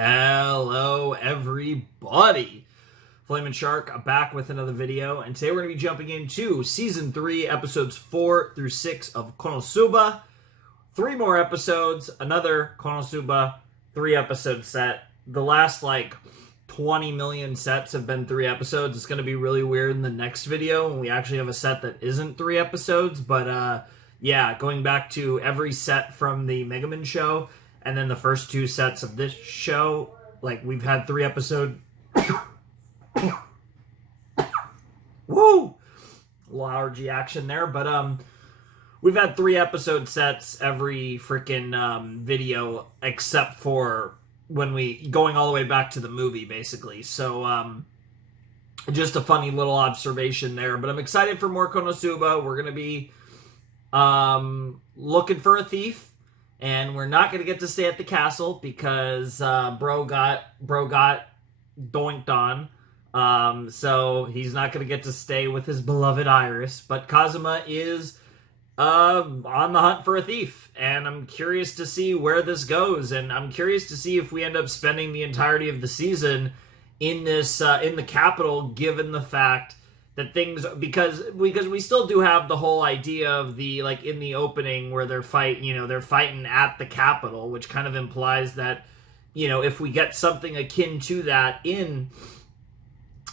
Hello everybody, Flamin' Shark back with another video, and today we're going to be jumping into Season 3, Episodes 4 through 6 of KonoSuba. 3 more episodes, another KonoSuba 3-episode set. The last, 20 million sets have been 3 episodes. It's going to be really weird in the next video when we actually have a set that isn't 3 episodes, but, yeah, going back to every set from the Mega Man show, and then the first 2 sets of this show, we've had 3 episode... Woo! A little allergy action there, but, we've had 3 episode sets every freaking, video, except for when going all the way back to the movie, basically. So, just a funny little observation there, but I'm excited for more KonoSuba. We're gonna be, looking for a thief. And we're not going to get to stay at the castle because bro got doinked on. So he's not going to get to stay with his beloved Iris. But Kazuma is on the hunt for a thief. And I'm curious to see where this goes. And I'm curious to see if we end up spending the entirety of the season in this in the capital, given the fact that things, because we still do have the whole idea of the, in the opening where they're fighting at the Capitol, which kind of implies that, if we get something akin to that in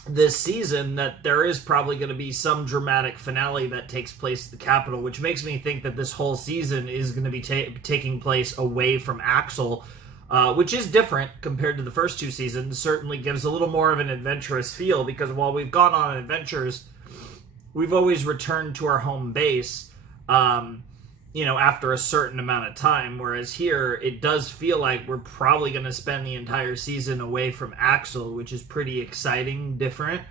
this season, that there is probably going to be some dramatic finale that takes place at the Capitol, which makes me think that this whole season is going to be taking place away from Axel, which is different compared to the first 2 seasons. Certainly gives a little more of an adventurous feel, because while we've gone on adventures, we've always returned to our home base, after a certain amount of time, whereas here, it does feel like we're probably going to spend the entire season away from Axel, which is pretty exciting, different.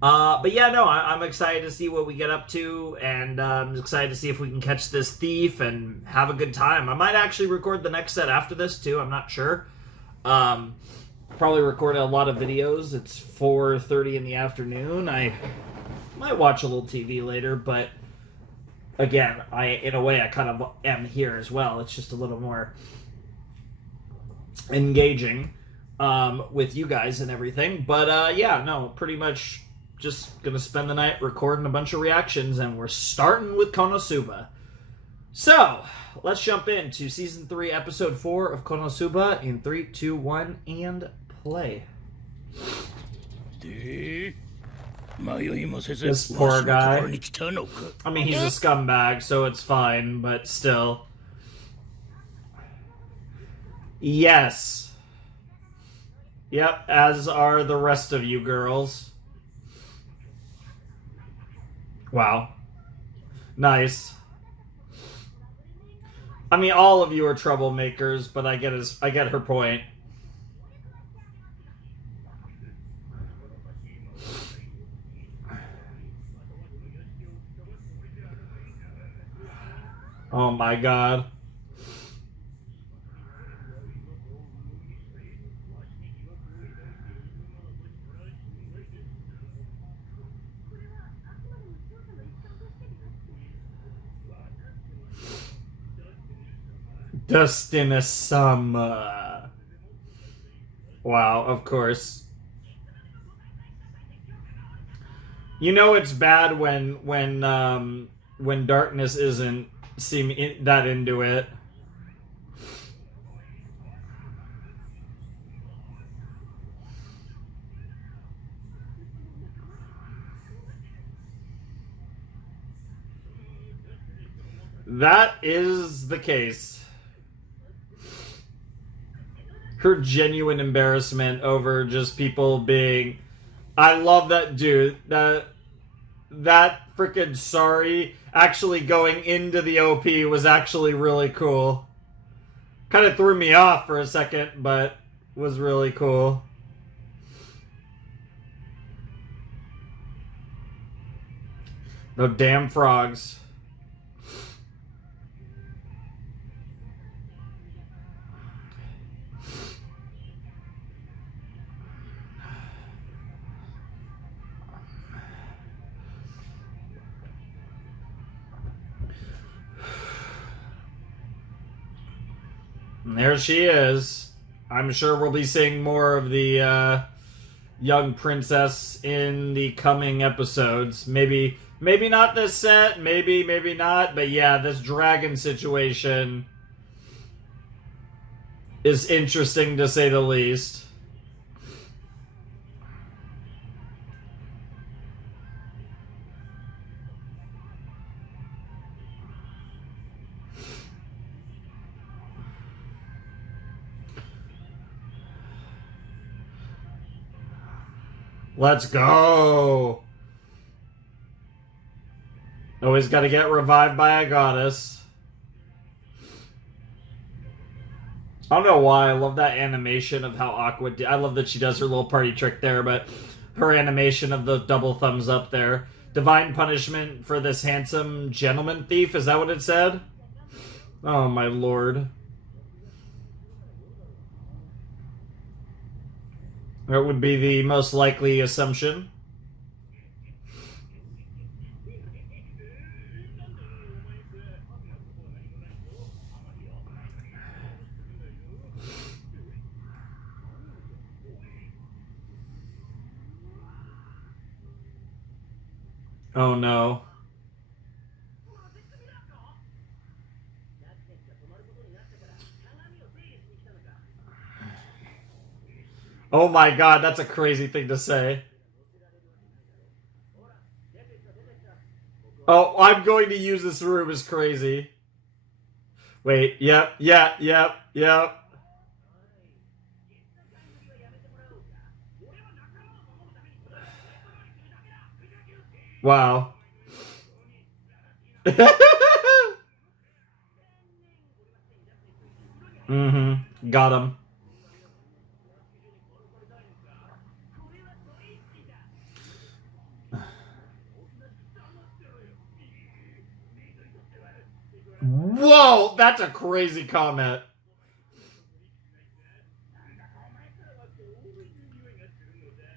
But yeah, no, I'm excited to see what we get up to, and I'm excited to see if we can catch this thief and have a good time. I might actually record the next set after this, too. I'm not sure. Probably record a lot of videos. It's 4:30 in the afternoon. I might watch a little TV later, but again, in a way, I kind of am here as well. It's just a little more engaging with you guys and everything. But yeah, no, pretty much just gonna spend the night recording a bunch of reactions, and we're starting with KonoSuba. So, let's jump into Season 3, Episode 4 of KonoSuba in 3, 2, 1, and play. This poor guy. I mean, he's a scumbag, so it's fine, but still. Yes. Yep, as are the rest of you girls. Wow. Nice. I mean, all of you are troublemakers, but I get her point. Oh my god. Dust in a summer. Wow, of course. You know it's bad when darkness isn't that into it. That is the case. Her genuine embarrassment over just people being... I love that dude. That freaking sorry actually going into the OP was actually really cool. Kind of threw me off for a second, but was really cool. No damn frogs. And there she is. I'm sure we'll be seeing more of the young princess in the coming episodes. Maybe not this set, maybe not, but yeah, this dragon situation is interesting to say the least. Let's go! Always gotta get revived by a goddess. I don't know why, I love that animation of how Aqua... I love that she does her little party trick there, but her animation of the double thumbs up there. Divine punishment for this handsome gentleman thief, is that what it said? Oh my lord. That would be the most likely assumption. Oh no. Oh my god, that's a crazy thing to say. Oh, I'm going to use this room as crazy. Wait, yep. Wow. Mm-hmm. Got him. Whoa, that's a crazy comment.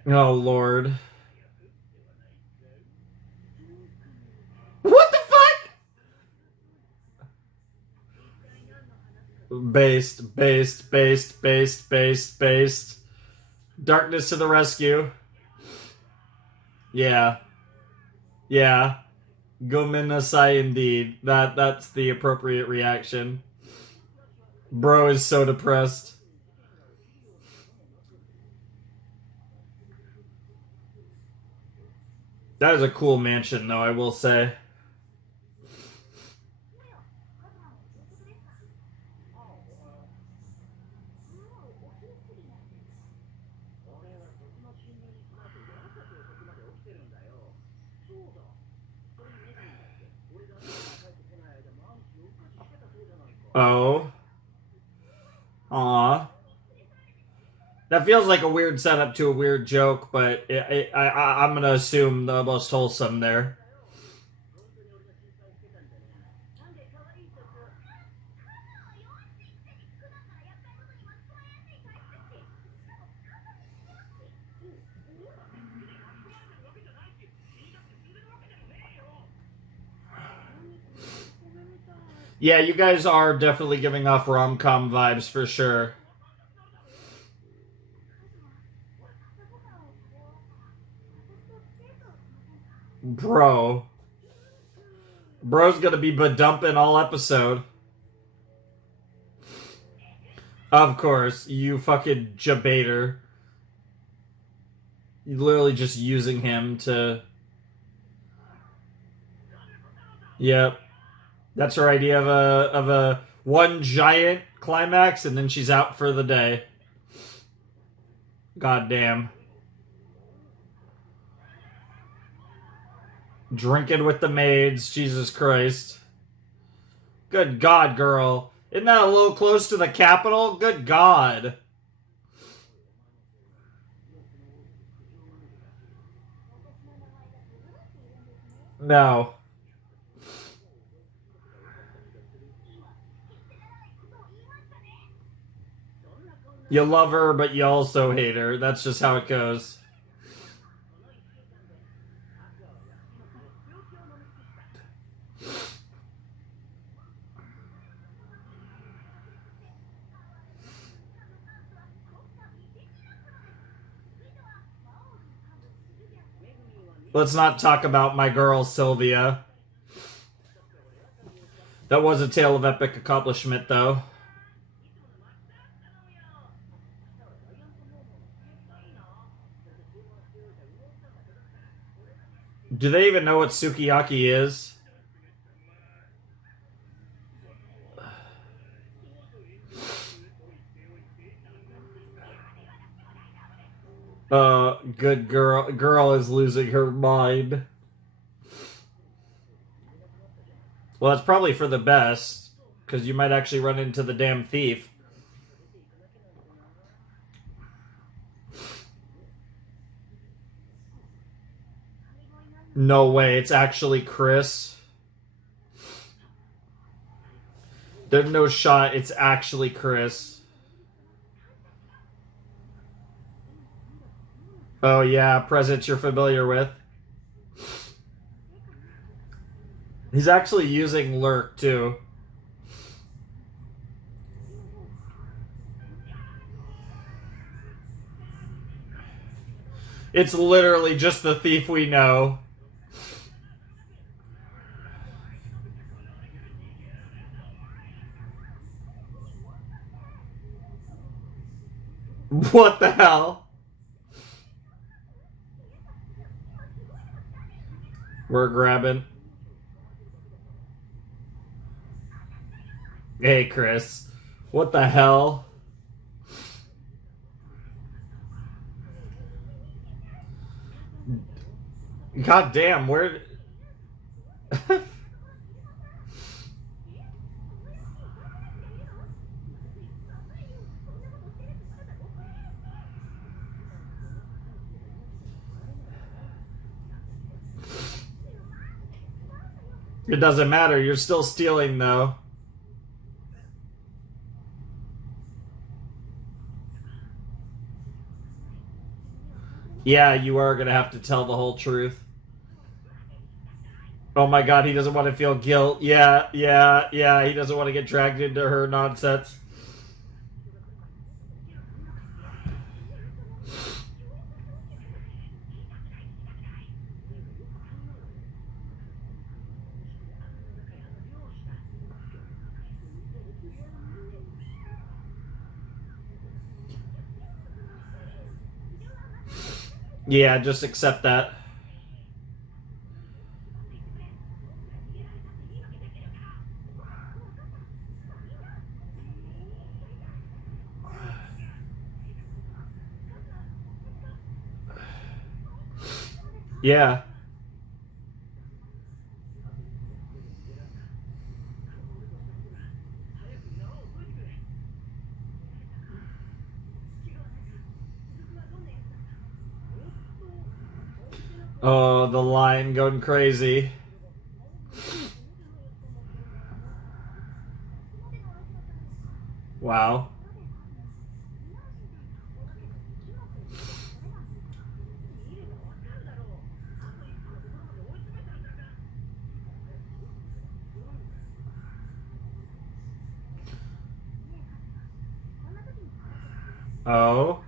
Oh, Lord. What the fuck? Based. Darkness to the rescue. Yeah. Gomenasai indeed. That's the appropriate reaction. Bro is so depressed. That is a cool mansion, though, I will say. Oh. Aw. That feels like a weird setup to a weird joke, but I'm gonna assume the most wholesome there. Yeah, you guys are definitely giving off rom-com vibes for sure. Bro's gonna be badumping all episode. Of course, you fucking jabater. You're literally just using him to... Yep. That's her idea of a one giant climax, and then she's out for the day. God damn. Drinking with the maids, Jesus Christ. Good God, girl. Isn't that a little close to the capital? Good God. No. You love her, but you also hate her. That's just how it goes. Let's not talk about my girl, Sylvia. That was a tale of epic accomplishment, though. Do they even know what sukiyaki is? Good girl. Girl is losing her mind. Well, that's probably for the best, because you might actually run into the damn thief. No way, it's actually Chris. There's no shot, it's actually Chris. Oh yeah, presence you're familiar with. He's actually using Lurk, too. It's literally just the thief we know. What the hell? We're grabbing. Hey, Chris. What the hell? God damn, where... It doesn't matter, you're still stealing, though. Yeah, you are gonna have to tell the whole truth. Oh my god, he doesn't want to feel guilt. Yeah, he doesn't want to get dragged into her nonsense. Yeah, just accept that. Yeah. Oh, the lion going crazy. Wow. Oh.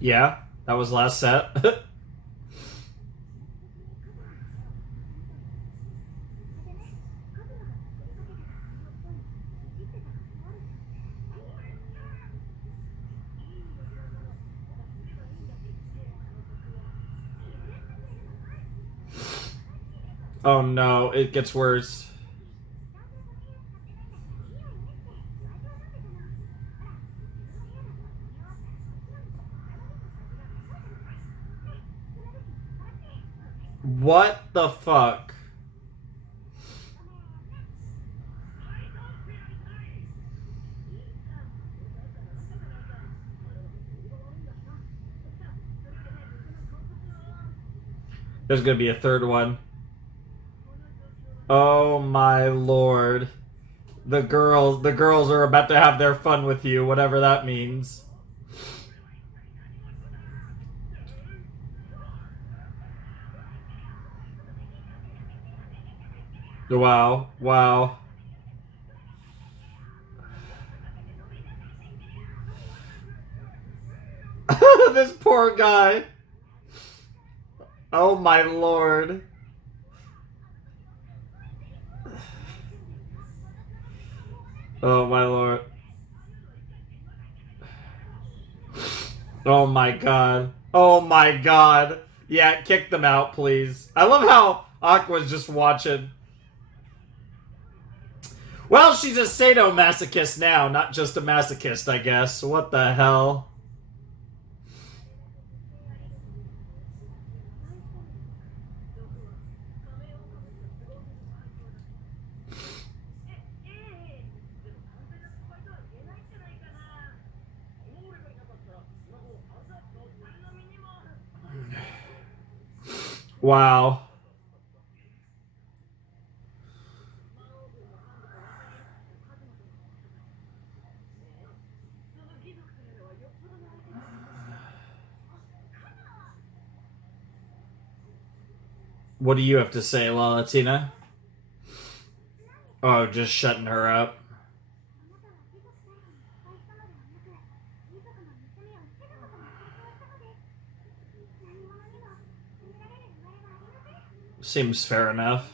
Yeah, that was last set. Oh no, it gets worse. What the fuck? There's gonna be a third one. Oh my lord. The girls are about to have their fun with you, whatever that means. Wow, wow. This poor guy. Oh my lord. Oh my lord. Oh my god. Oh my god. Yeah, kick them out, please. I love how Aqua's just watching. Well, she's a sadomasochist now, not just a masochist, I guess. What the hell? Wow. What do you have to say, Lalatina? Oh, just shutting her up. Seems fair enough.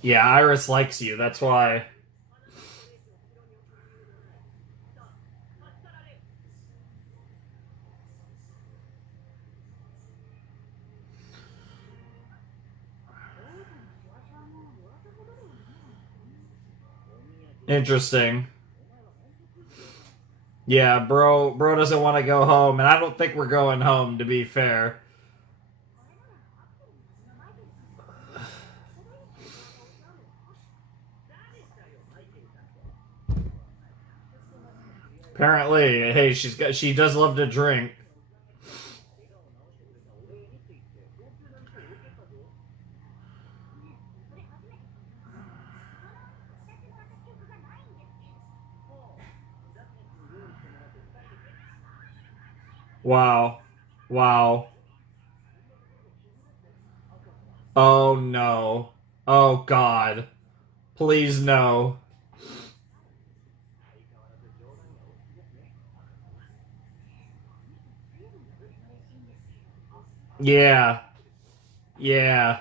Yeah, Iris likes you, that's why. Interesting. Yeah, bro doesn't want to go home, and I don't think we're going home, to be fair. Apparently, hey, she does love to drink. Wow. Wow. Oh no. Oh god. Please no. Yeah. Yeah.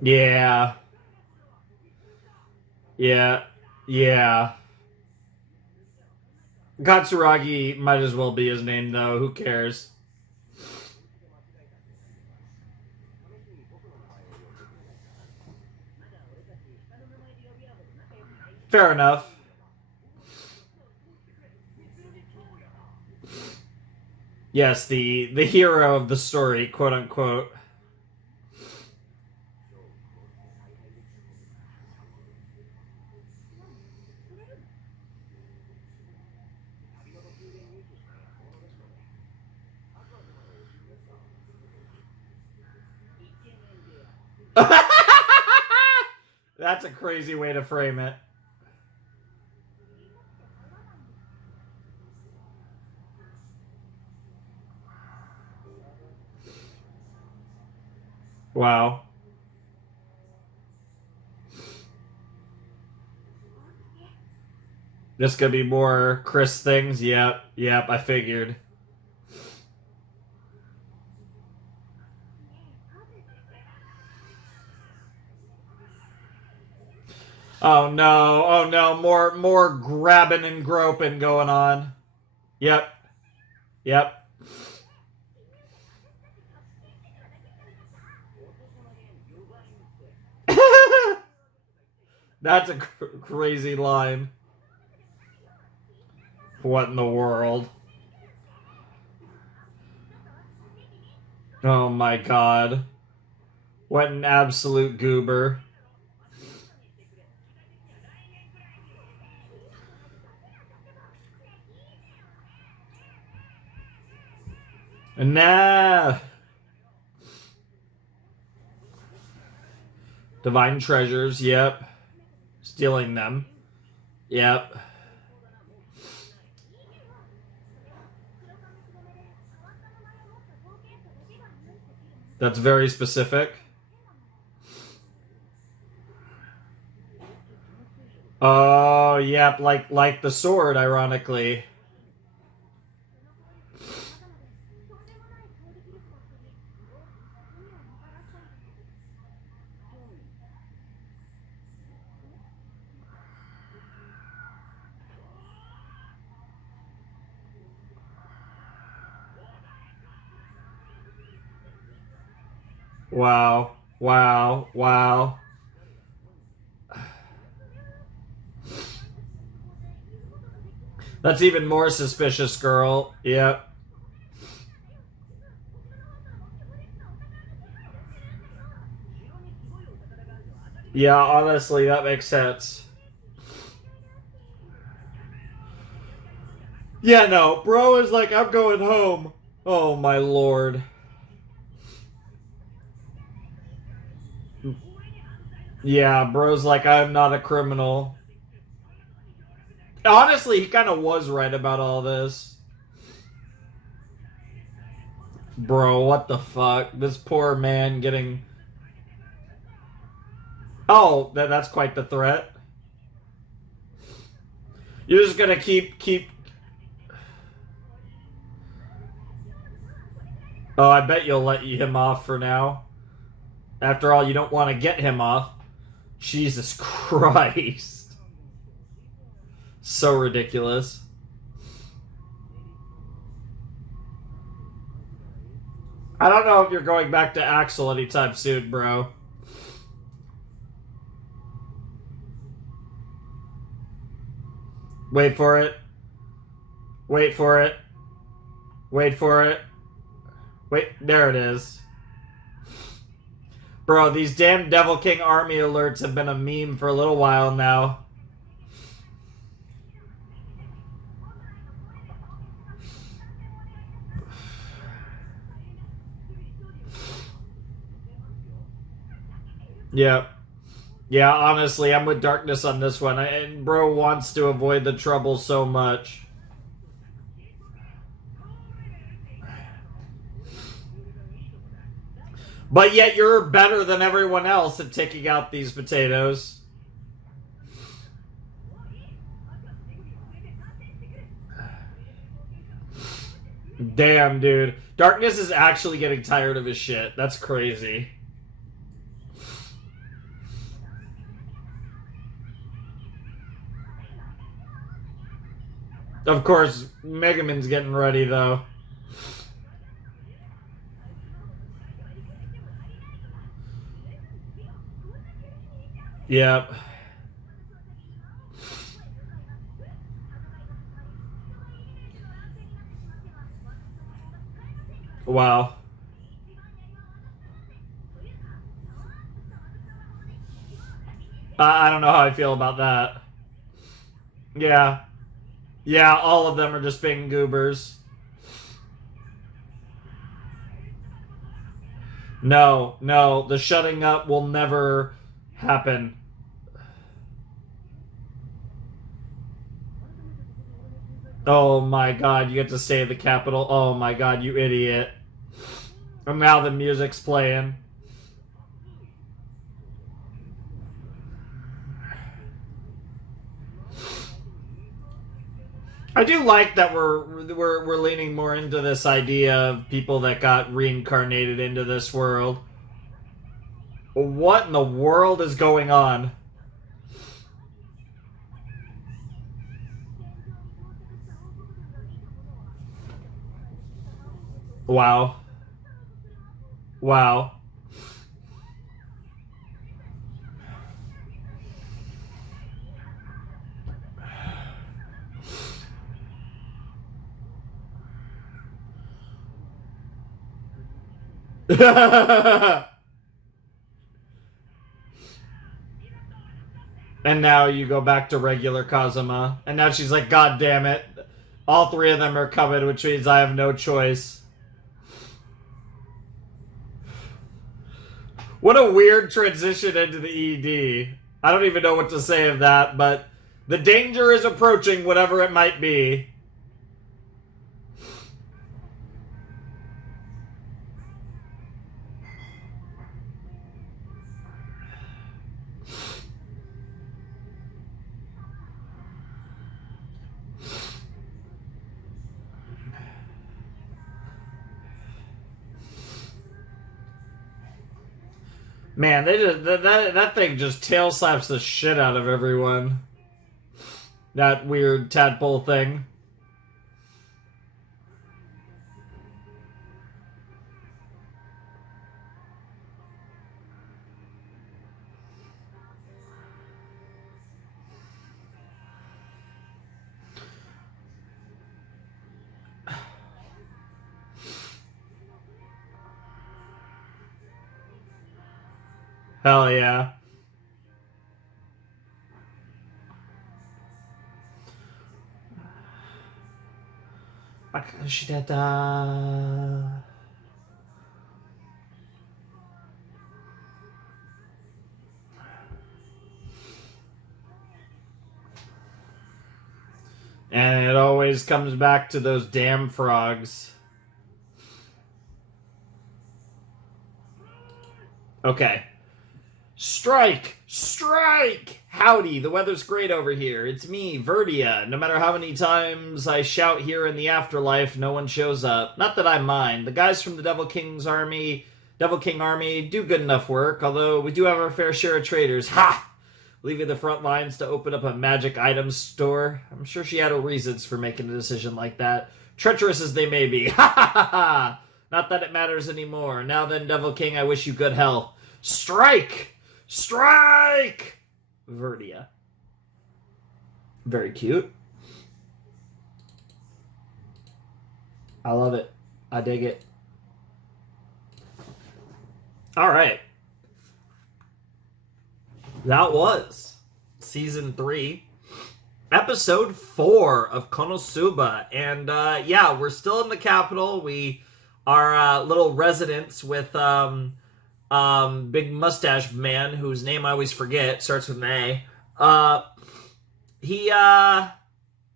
Yeah. Yeah. Yeah. Katsuragi might as well be his name, though. Who cares? Fair enough. Yes, the hero of the story, quote unquote. That's a crazy way to frame it. Wow. This could be more Chris things. Yep, I figured. Oh no, more grabbing and groping going on. Yep. That's a crazy line. What in the world? Oh my god. What an absolute goober. Nah. Divine treasures, yep. Stealing them. Yep. That's very specific. Oh, Oh, yep, like the sword, ironically. Wow. Wow. Wow. That's even more suspicious, girl. Yep. Yeah, honestly, that makes sense. Yeah, no. Bro is like, I'm going home. Oh, my lord. Yeah, bro's like, I'm not a criminal. Honestly, he kind of was right about all this. Bro, what the fuck? This poor man getting... Oh, that's quite the threat. You're just gonna keep... Oh, I bet you'll let him off for now. After all, you don't want to get him off. Jesus Christ. So ridiculous. I don't know if you're going back to Axel anytime soon, bro. Wait for it. Wait for it. Wait for it. Wait, there it is. Bro, these damn Devil King army alerts have been a meme for a little while now. Yep. Yeah, honestly, I'm with Darkness on this one. And bro wants to avoid the trouble so much. But yet you're better than everyone else at taking out these potatoes. Damn, dude. Darkness is actually getting tired of his shit. That's crazy. Of course, Megaman's getting ready, though. Yep. Wow. I don't know how I feel about that. Yeah. Yeah, all of them are just being goobers. No, no, the shutting up will never happen. Oh my god, you get to say the capital. Oh my god, you idiot. And now the music's playing. I do like that we're leaning more into this idea of people that got reincarnated into this world. What in the world is going on? Wow. Wow. And now you go back to regular Kazuma. And now she's like, God damn it. All three of them are coming, which means I have no choice. What a weird transition into the ED. I don't even know what to say of that, but the danger is approaching, whatever it might be. Man, they just that thing just tail slaps the shit out of everyone. That weird tadpole thing. Hell yeah. And it always comes back to those damn frogs. Okay. Strike! Strike! Howdy, the weather's great over here. It's me, Verdia. No matter how many times I shout here in the afterlife, no one shows up. Not that I mind. The guys from the Devil King Army do good enough work, although we do have our fair share of traitors. Ha! Leaving the front lines to open up a magic items store. I'm sure she had her reasons for making a decision like that. Treacherous as they may be. Ha ha ha ha! Not that it matters anymore. Now then, Devil King, I wish you good health. Strike! Strike! Verdia. Very cute. I love it. I dig it. All right. That was Season 3, Episode 4 of KonoSuba. And yeah, we're still in the capital. We are little residents with big mustache man whose name I always forget, starts with an A.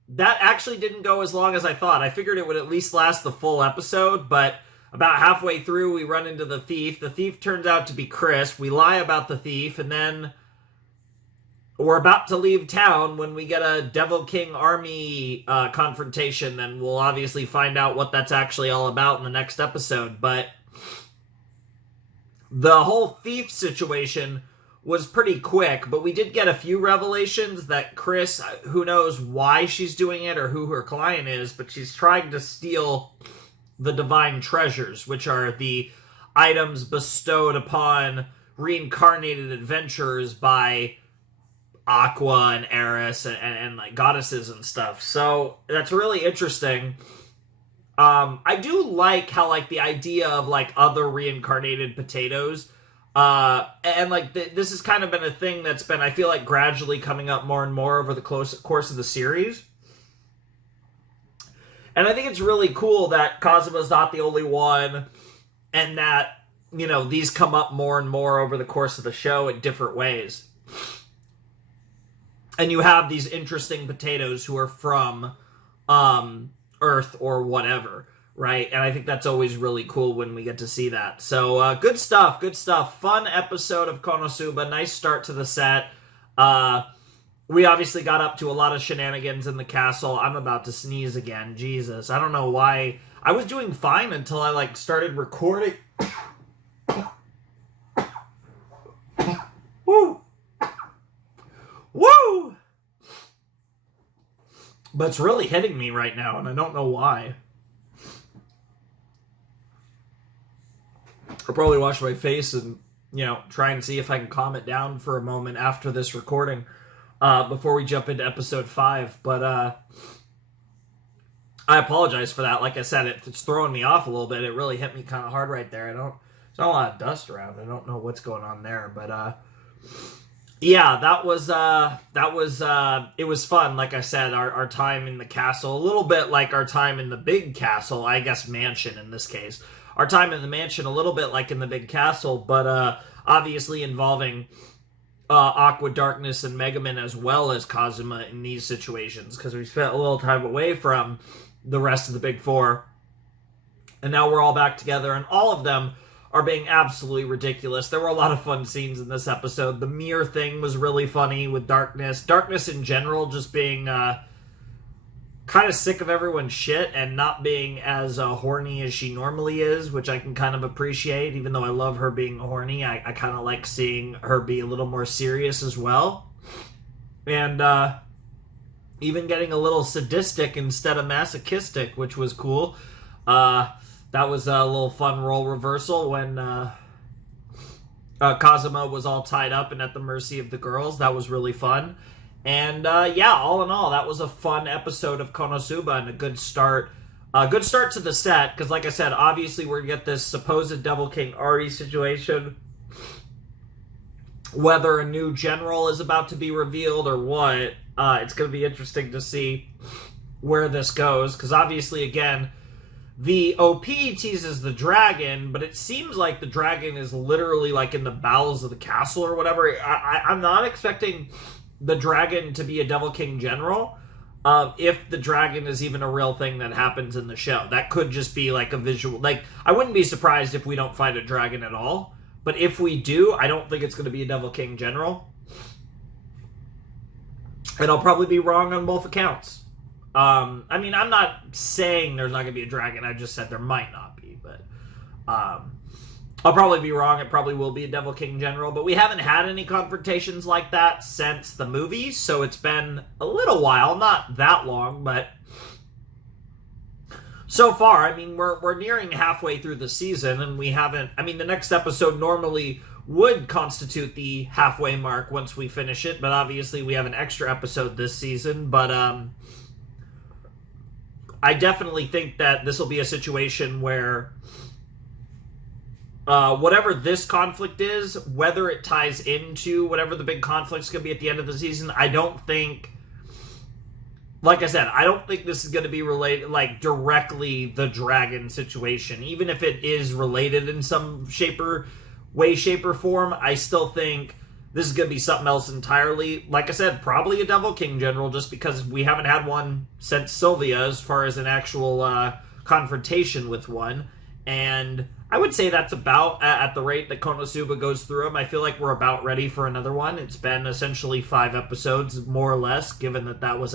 That actually didn't go as long as I thought. I figured it would at least last the full episode, but about halfway through we run into the thief. The thief turns out to be Chris. We lie about the thief, and then we're about to leave town when we get a Devil King Army confrontation. Then we'll obviously find out what that's actually all about in the next episode, but the whole thief situation was pretty quick, but we did get a few revelations that Chris, who knows why she's doing it or who her client is, but she's trying to steal the divine treasures, which are the items bestowed upon reincarnated adventurers by Aqua and Eris and like goddesses and stuff. So that's really interesting. I do like how, like, the idea of, like, other reincarnated potatoes, and, like, this has kind of been a thing that's been, I feel like, gradually coming up more and more over the course of the series. And I think it's really cool that Kazuma's not the only one, and that, you know, these come up more and more over the course of the show in different ways. And you have these interesting potatoes who are from, Earth or whatever, right? And I think that's always really cool when we get to see that. So good stuff. Fun episode of KonoSuba. Nice start to the set. We obviously got up to a lot of shenanigans in the castle. I'm about to sneeze again. Jesus, I don't know why. I was doing fine until I like started recording. Woo! Woo! But it's really hitting me right now, and I don't know why. I'll probably wash my face and, you know, try and see if I can calm it down for a moment after this recording, before we jump into episode 5. But I apologize for that. Like I said, it's throwing me off a little bit. It really hit me kind of hard right there. There's not a lot of dust around. I don't know what's going on there, but yeah, it was fun. Like I said, our time in the castle, a little bit like our time in the big castle, I guess mansion in this case. Our time in the mansion, a little bit like in the big castle, but obviously involving Aqua, Darkness, and Megaman as well as Kazuma in these situations, because we spent a little time away from the rest of the big four. And now we're all back together, and all of them are being absolutely ridiculous. There were a lot of fun scenes in this episode. The mirror thing was really funny with Darkness. Darkness in general just being kind of sick of everyone's shit and not being as horny as she normally is, which I can kind of appreciate. Even though I love her being horny, I kind of like seeing her be a little more serious as well. And even getting a little sadistic instead of masochistic, which was cool. That was a little fun role reversal when Kazuma was all tied up and at the mercy of the girls. That was really fun. And yeah, all in all, that was a fun episode of Konosuba and a good start. Good start to the set, because like I said, obviously we're going to get this supposed Devil King Ari situation. Whether a new general is about to be revealed or what, it's going to be interesting to see where this goes. Because obviously, again, the OP teases the dragon, but it seems like the dragon is literally like in the bowels of the castle or whatever. I'm not expecting the dragon to be a Devil King general. If the dragon is even a real thing that happens in the show. That could just be like a visual. Like, I wouldn't be surprised if we don't fight a dragon at all. But if we do, I don't think it's going to be a Devil King general. And I'll probably be wrong on both accounts. I mean, I'm not saying there's not going to be a dragon. I just said there might not be. But I'll probably be wrong. It probably will be a Devil King general. But we haven't had any confrontations like that since the movie. So it's been a little while. Not that long, but so far, I mean, we're nearing halfway through the season, and we haven't. I mean, the next episode normally would constitute the halfway mark once we finish it, but obviously we have an extra episode this season. But I definitely think that this will be a situation where whatever this conflict is, whether it ties into whatever the big conflict's going to be at the end of the season, I don't think. Like I said, I don't think this is going to be related, like, directly the dragon situation. Even if it is related in some shape or form, I still think this is going to be something else entirely. Like I said, probably a Devil King general, just because we haven't had one since Sylvia as far as an actual confrontation with one. And I would say that's about, at the rate that Konosuba goes through them, I feel like we're about ready for another one. It's been essentially 5 episodes, more or less, given that was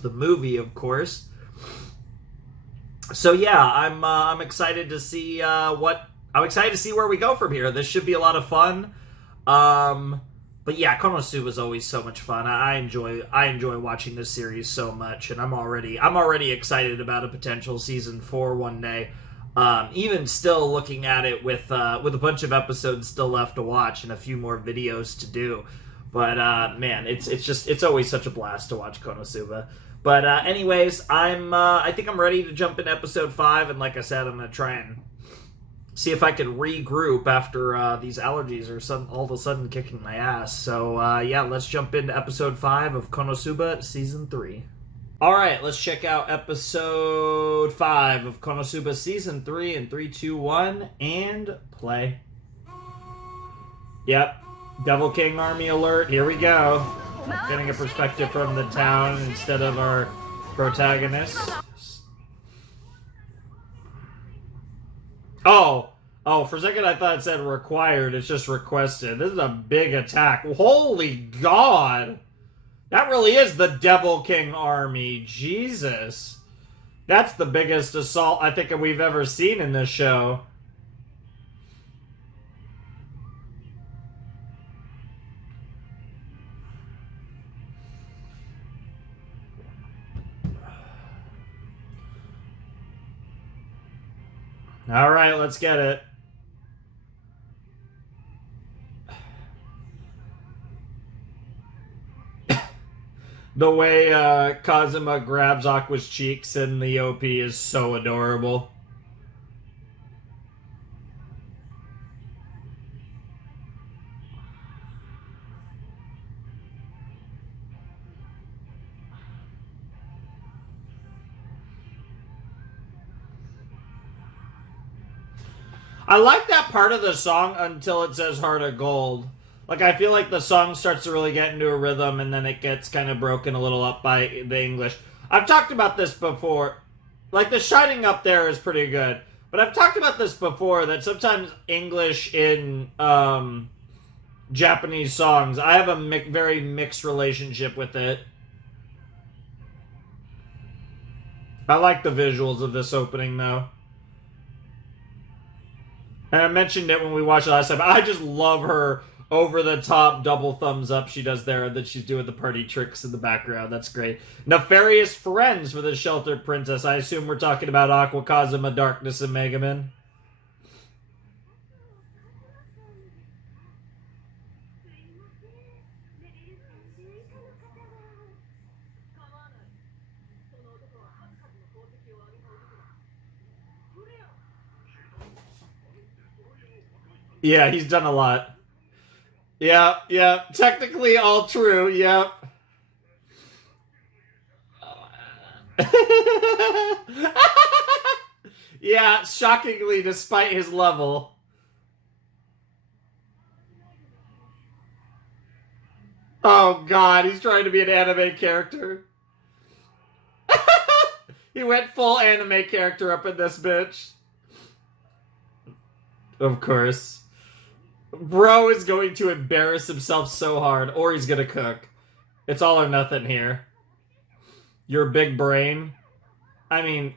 the movie, of course. So yeah, I'm excited to see where we go from here. This should be a lot of fun. But yeah, Konosuba is always so much fun. I enjoy watching this series so much, and I'm already excited about a potential season 4 one day. Even still looking at it with a bunch of episodes still left to watch and a few more videos to do. But man, it's always such a blast to watch Konosuba. But anyways, I think I'm ready to jump into episode 5, and like I said, I'm gonna try and see if I can regroup after these allergies are all of a sudden kicking my ass. So yeah, let's jump into episode 5 of Konosuba season 3. Alright, let's check out episode 5 of Konosuba Season 3 in 3, 2, 1, and play. Yep, Devil King Army alert, here we go. Getting a perspective from the town instead of our protagonist. Oh, for a second I thought it said required, it's just requested. This is a big attack. Holy God! That really is the Devil King Army. Jesus. That's the biggest assault I think we've ever seen in this show. Alright, let's get it. The way Kazuma grabs Aqua's cheeks in the OP is so adorable. I like that part of the song until it says Heart of Gold. Like, I feel like the song starts to really get into a rhythm, and then it gets kind of broken a little up by the English. I've talked about this before. Like, the Shining Up there is pretty good. But I've talked about this before, that sometimes English in Japanese songs, I have a very mixed relationship with it. I like the visuals of this opening, though. And I mentioned it when we watched it last time. I just love her over-the-top double thumbs up she does there, and that she's doing the party tricks in the background. That's great. Nefarious friends for the sheltered princess. I assume we're talking about Aqua, Kazuma, Darkness, and Megaman. Yeah, he's done a lot. Yeah, yeah. Technically all true, yep. Yeah, shockingly, despite his level. Oh god, he's trying to be an anime character. He went full anime character up in this bitch. Of course. Bro is going to embarrass himself so hard, or he's gonna cook. It's all or nothing here. Your big brain. I mean...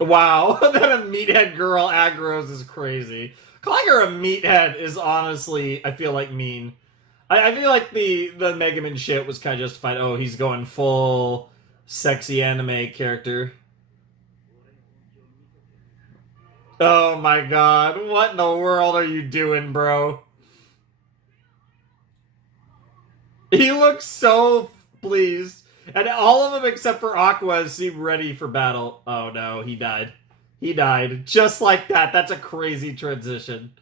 Wow, that a meathead girl aggros is crazy. Calling her a meathead is honestly, I feel like, mean. I feel like the Mega Man shit was kind of justified. Oh, he's going full sexy anime character. Oh my god, what in the world are you doing, bro? He looks so pleased. And all of them except for Aqua seem ready for battle. Oh no, he died. He died. Just like that. That's a crazy transition.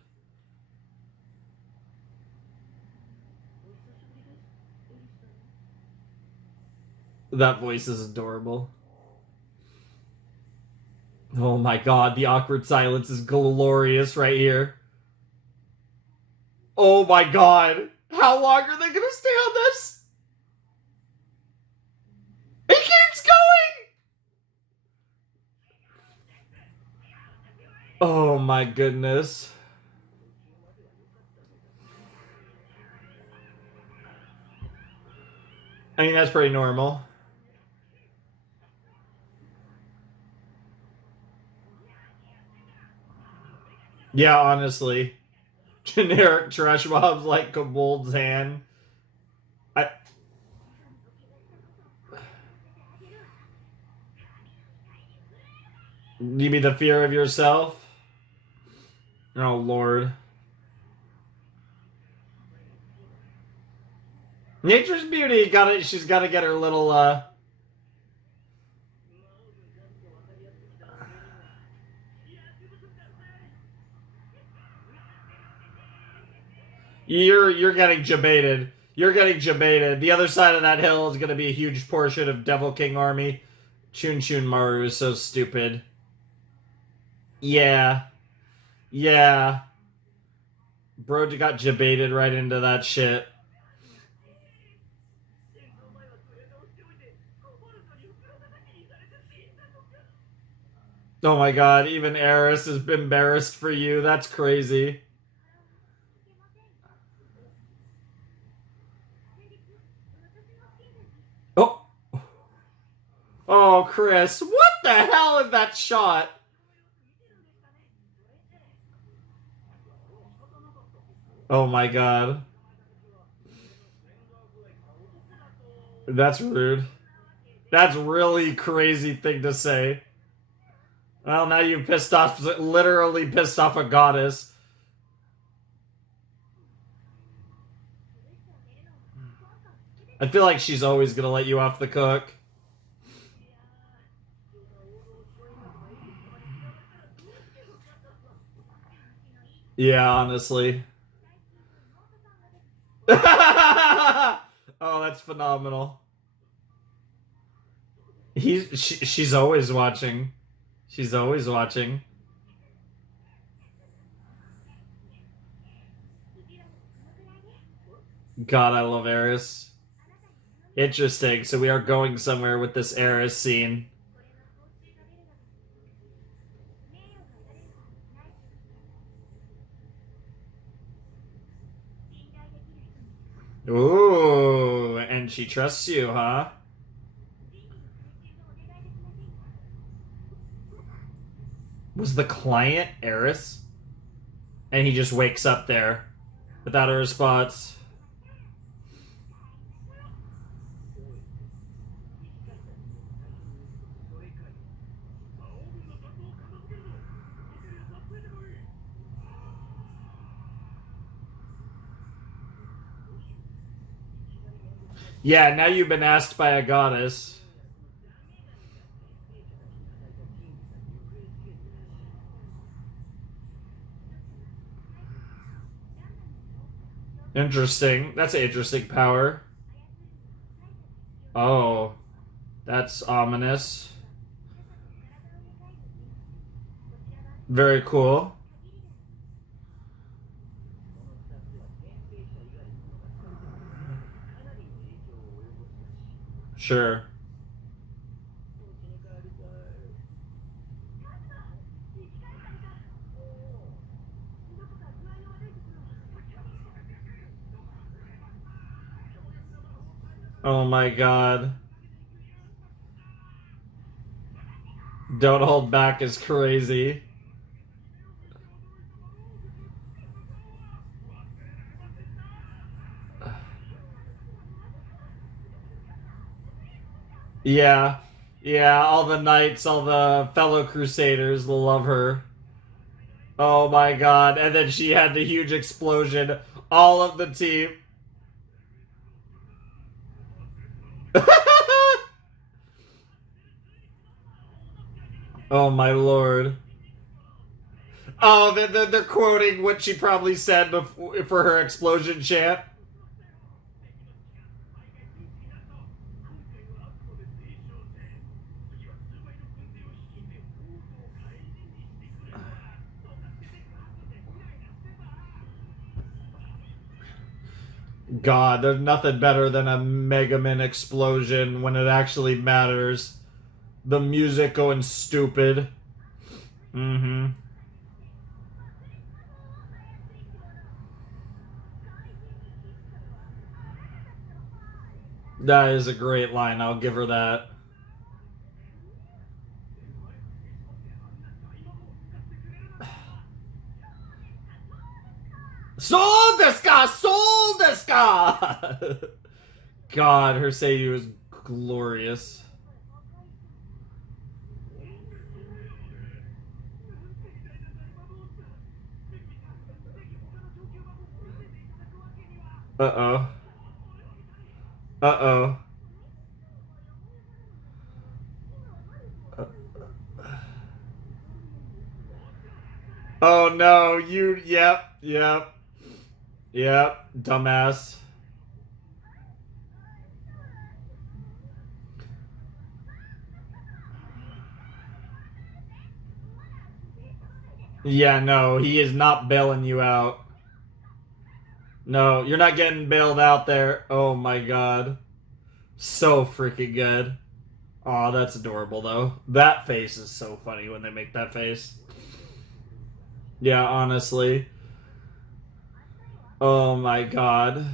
That voice is adorable. Oh my god, the awkward silence is glorious right here. Oh my god. How long are they gonna stay on this? He keeps going! Oh my goodness. I mean, that's pretty normal. Yeah, honestly. Generic trash mobs like Kobold's hand. You mean the fear of yourself? Oh, Lord. Nature's beauty, she's gotta get her little, You're getting jebaited. You're getting jebaited. The other side of that hill is gonna be a huge portion of Devil King Army. Chun Chun Maru is so stupid. Yeah. Yeah. Bro got jebaited right into that shit. Oh my god, even Eris has been embarrassed for you. That's crazy. Oh. Oh, Chris. What the hell is that shot? Oh my god. That's rude. That's really crazy thing to say. Well, now you've pissed off, literally pissed off a goddess. I feel like she's always gonna let you off the hook. Yeah, honestly. Oh, that's phenomenal. She's always watching. She's always watching. God, I love Eris. Interesting. So we are going somewhere with this Eris scene. Ooh, and she trusts you, huh? Was the client Eris? And he just wakes up there without a response. Yeah, now you've been asked by a goddess. Interesting. That's an interesting power. Oh, that's ominous. Very cool. Sure. Oh my god. Don't hold back is crazy. Yeah. Yeah, all the knights, all the fellow crusaders will love her. Oh my god. And then she had the huge explosion. All of the team. Oh my lord. Oh, they're quoting what she probably said before, for her explosion chant. God, there's nothing better than a Mega Man explosion when it actually matters. The music going stupid. Mm-hmm. That is a great line. I'll give her that. Soul desu Soul desu God, her Seiyu is glorious. Uh-oh. Uh-oh. Oh no, yep, dumbass. Yeah, no, he is not bailing you out. No, you're not getting bailed out there. Oh my god. So freaking good. Aw, that's adorable though. That face is so funny when they make that face. Yeah, honestly. Oh my god.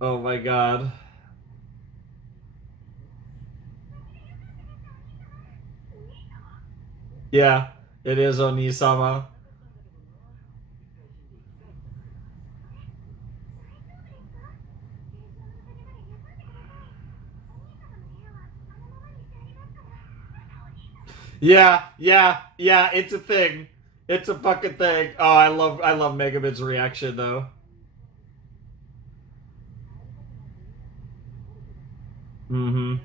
Oh my god. Yeah, it is Onisama. Yeah, it's a thing. It's a fucking thing. Oh, I love Megaman's reaction though. Mm-hmm.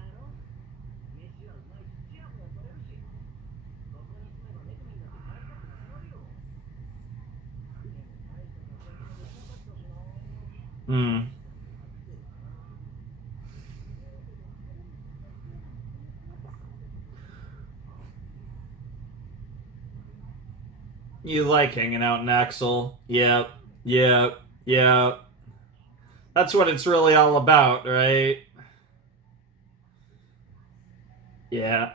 Mm. You like hanging out in Axel. Yep. That's what it's really all about, right? Yeah.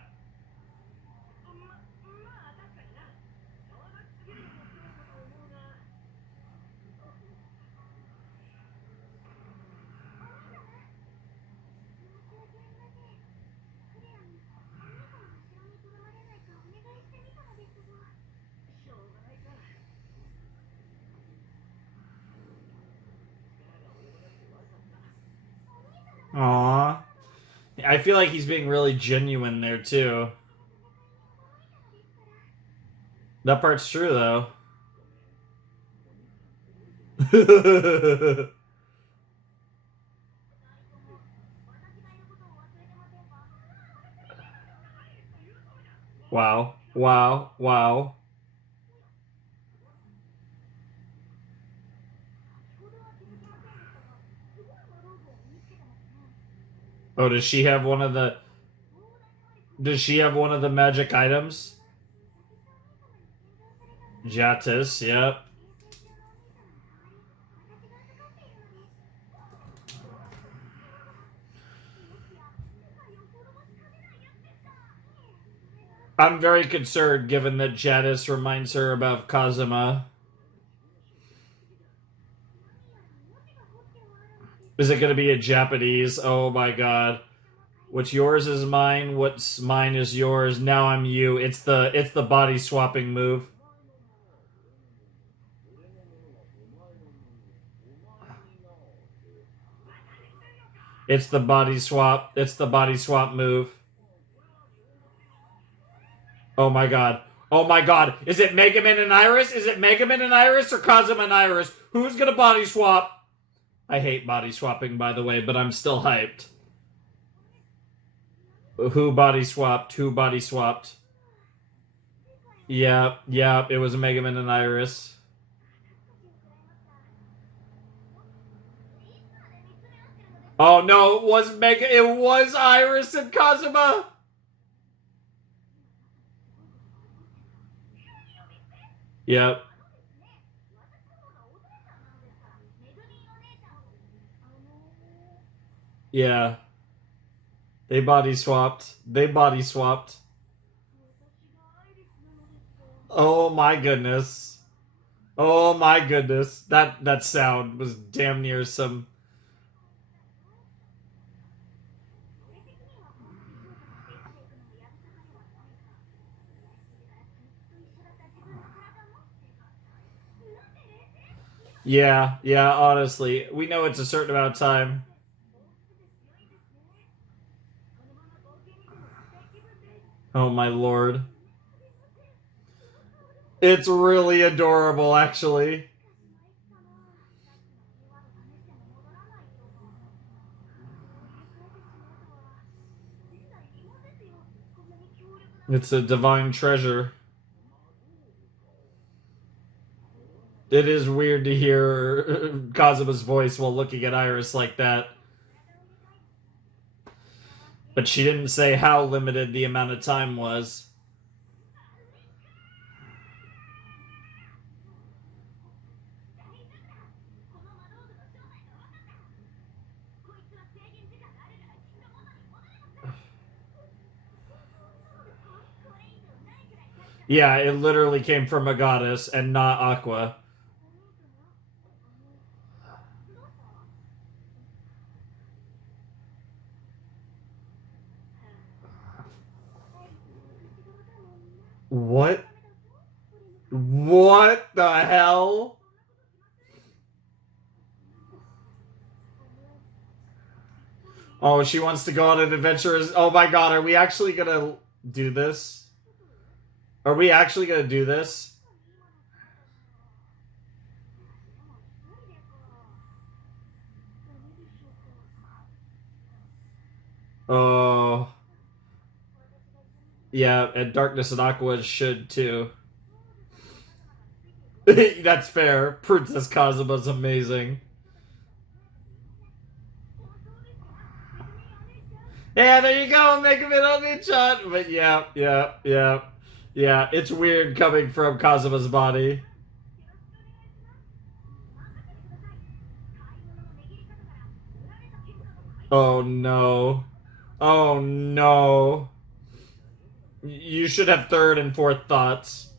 I feel like he's being really genuine there, too. That part's true, though. Wow. Wow. Wow. Oh, does she have one of the... Does she have one of the magic items? Jatis, yep. I'm very concerned given that Jatis reminds her about Kazuma. Is it going to be a Japanese? Oh my god. What's yours is mine, what's mine is yours. Now I'm you. It's the body swapping move. It's the body swap. It's the body swap move. Oh my god. Oh my god. Is it Megaman and Iris? Is it Megaman and Iris or Kazuma and Iris? Who's gonna body swap? I hate body swapping, by the way, but I'm still hyped. Who body swapped? Who body swapped? Yeah, it was a Megaman and Iris. Oh no, it was Iris and Kazuma! Yep. Yeah. They body swapped. Oh my goodness. Oh my goodness. That sound was damn near some... Yeah, honestly. We know it's a certain amount of time. Oh my lord. It's really adorable, actually. It's a divine treasure. It is weird to hear Kazuma's voice while looking at Iris like that. But she didn't say how limited the amount of time was. Yeah, it literally came from a goddess and not Aqua. What? What the hell? Oh, she wants to go on an adventure. Oh my god, are we actually gonna do this? Are we actually gonna do this? Oh. Yeah, and Darkness and Aqua should too. That's fair. Princess Kazuma's amazing. Yeah, there you go. Make him an Oni-chan. But yeah. It's weird coming from Kazuma's body. Oh no. Oh no. You should have third and fourth thoughts.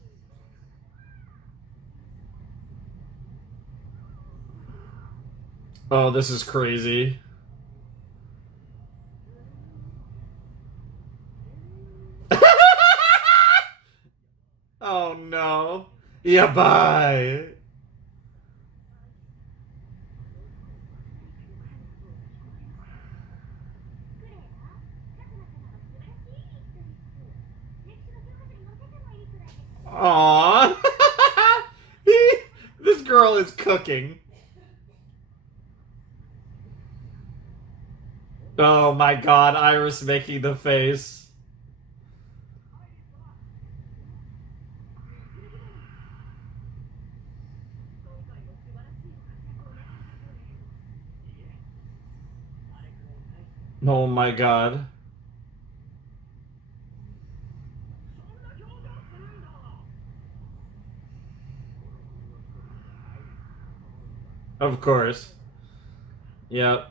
Oh, this is crazy. Oh no. Yeah, bye. Aww. This girl is cooking. Oh my god, Iris making the face. Oh my god. Of course. Yep.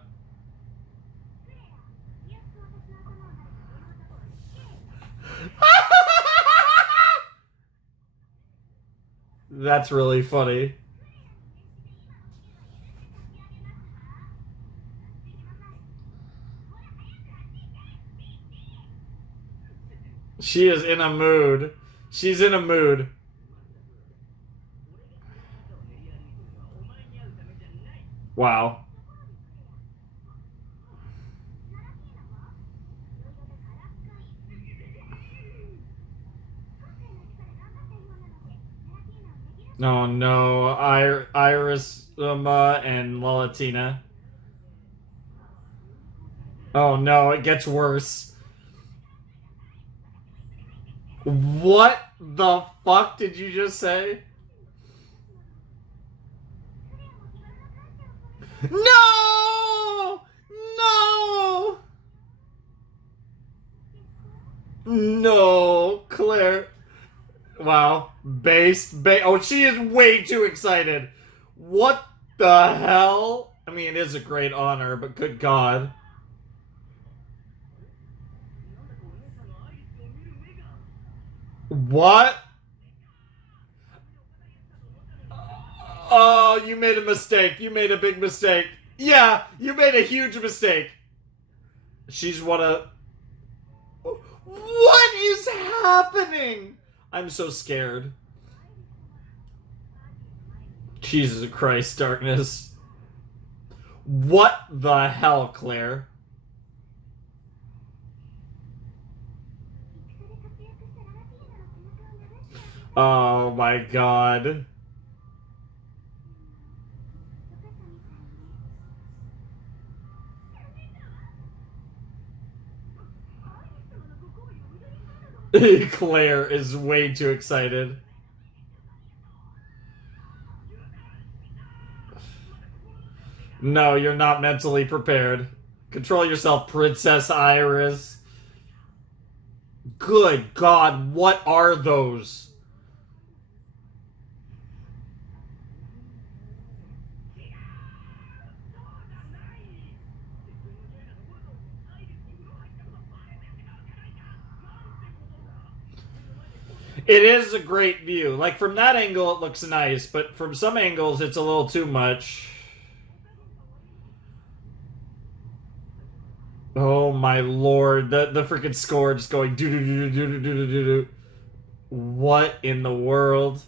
That's really funny. She is in a mood. She's in a mood. Wow. Oh no, Iris, and Lalatina. Oh no, it gets worse. What the fuck did you just say? No! No! No, Claire. Wow. Oh, she is way too excited. What the hell? I mean, it is a great honor, but good God. What? Oh, you made a mistake. You made a big mistake. Yeah, you made a huge mistake. She's one of... What is happening? I'm so scared. Jesus Christ, darkness. What the hell, Claire? Oh my god. Claire is way too excited. No, you're not mentally prepared. Control yourself, Princess Iris. Good God, what are those? It is a great view. Like, from that angle, it looks nice, but from some angles, it's a little too much. Oh my lord, the freaking score just going do do do do do do do do. What in the world?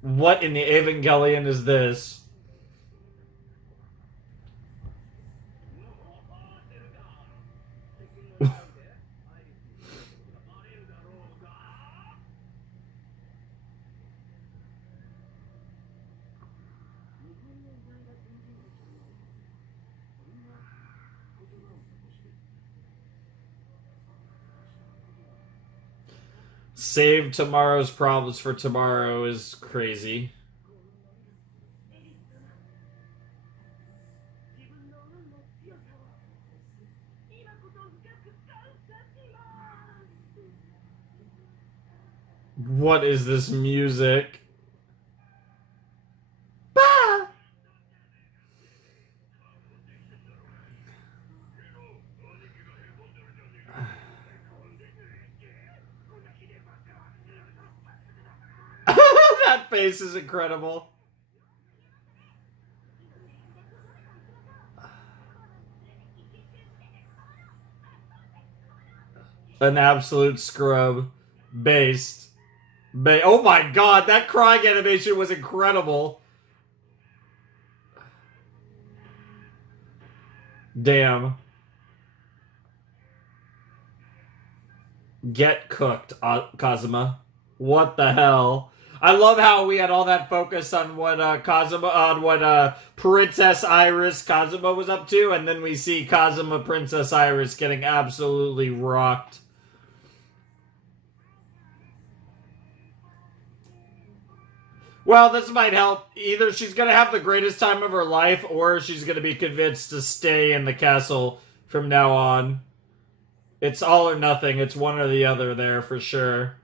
What in the Evangelion is this? Save tomorrow's problems for tomorrow is crazy. What is this music? Bah! That face is incredible. An absolute scrub. Based. Oh my god, that crying animation was incredible. Damn. Get cooked, Kazuma. What the hell? I love how we had all that focus on what Princess Iris Kazuma was up to, and then we see Kazuma Princess Iris getting absolutely rocked. Well, this might help. Either she's gonna have the greatest time of her life, or she's gonna be convinced to stay in the castle from now on. It's all or nothing. It's one or the other there for sure.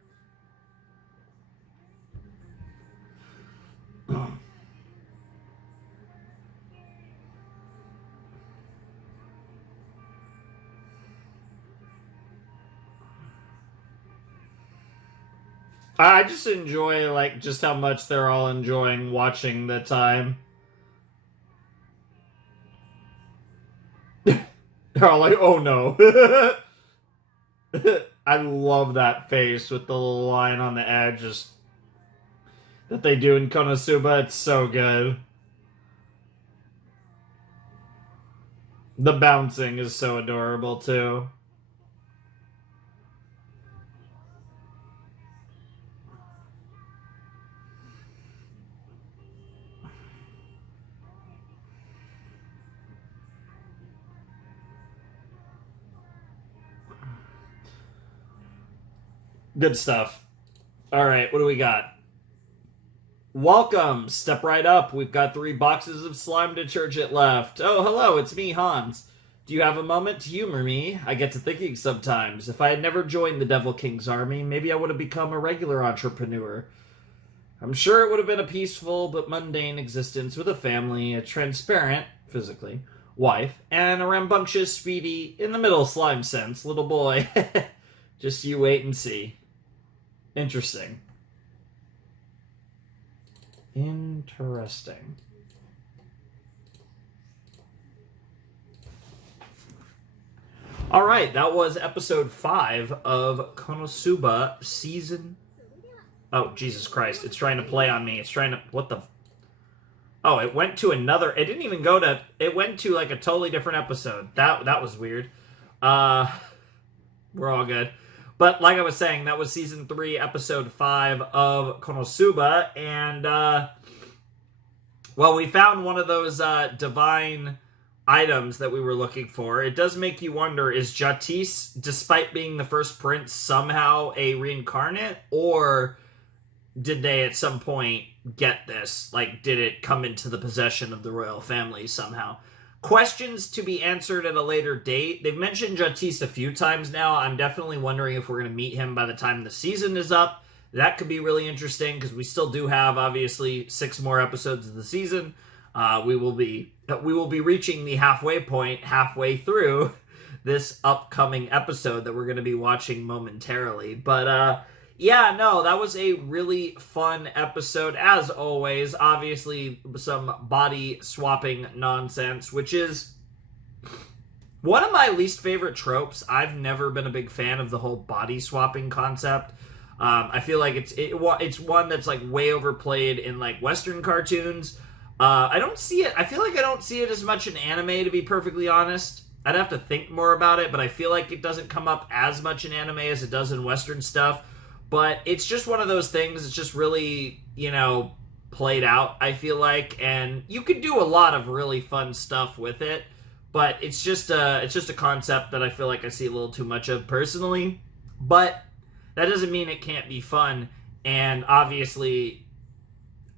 I just enjoy, like, just how much they're all enjoying watching the time. They're all like, oh no. I love that face with the little line on the edge just that they do in Konosuba. It's so good. The bouncing is so adorable, too. Good stuff. All right, what do we got? Welcome. Step right up. We've got 3 boxes of slime detergent left. Oh, hello. It's me, Hans. Do you have a moment to humor me? I get to thinking sometimes. If I had never joined the Devil King's army, maybe I would have become a regular entrepreneur. I'm sure it would have been a peaceful but mundane existence with a family, a transparent, physically, wife, and a rambunctious, speedy, in the middle slime sense, little boy. Just you wait and see. Interesting. Interesting. All right, that was episode 5 of Konosuba season. Oh, Jesus Christ. It's trying to play on me. It's trying to... What the... Oh, it went to another... It didn't even go to... It went to, like, a totally different episode. That was weird. We're all good. But like I was saying, that was season 3, episode 5 of Konosuba, and well, we found one of those divine items that we were looking for. It does make you wonder, is Jatis, despite being the first prince, somehow a reincarnate, or did they at some point get this? Like, did it come into the possession of the royal family somehow? Questions to be answered at a later date. They've mentioned Jatis a few times now. I'm definitely wondering if we're going to meet him by the time the season is up. That could be really interesting because we still do have, obviously, 6 more episodes of the season. We will be reaching the halfway point halfway through this upcoming episode that we're going to be watching momentarily. But yeah, no, that was a really fun episode, as always. Obviously, some body swapping nonsense, which is one of my least favorite tropes. I've never been a big fan of the whole body swapping concept. I feel like it's one that's like way overplayed in like Western cartoons. I don't see it. I feel like I don't see it as much in anime, to be perfectly honest. I'd have to think more about it, but I feel like it doesn't come up as much in anime as it does in Western stuff. But it's just one of those things. It's just really, played out, I feel like. And you could do a lot of really fun stuff with it. But it's just a concept that I feel like I see a little too much of personally. But that doesn't mean it can't be fun. And obviously,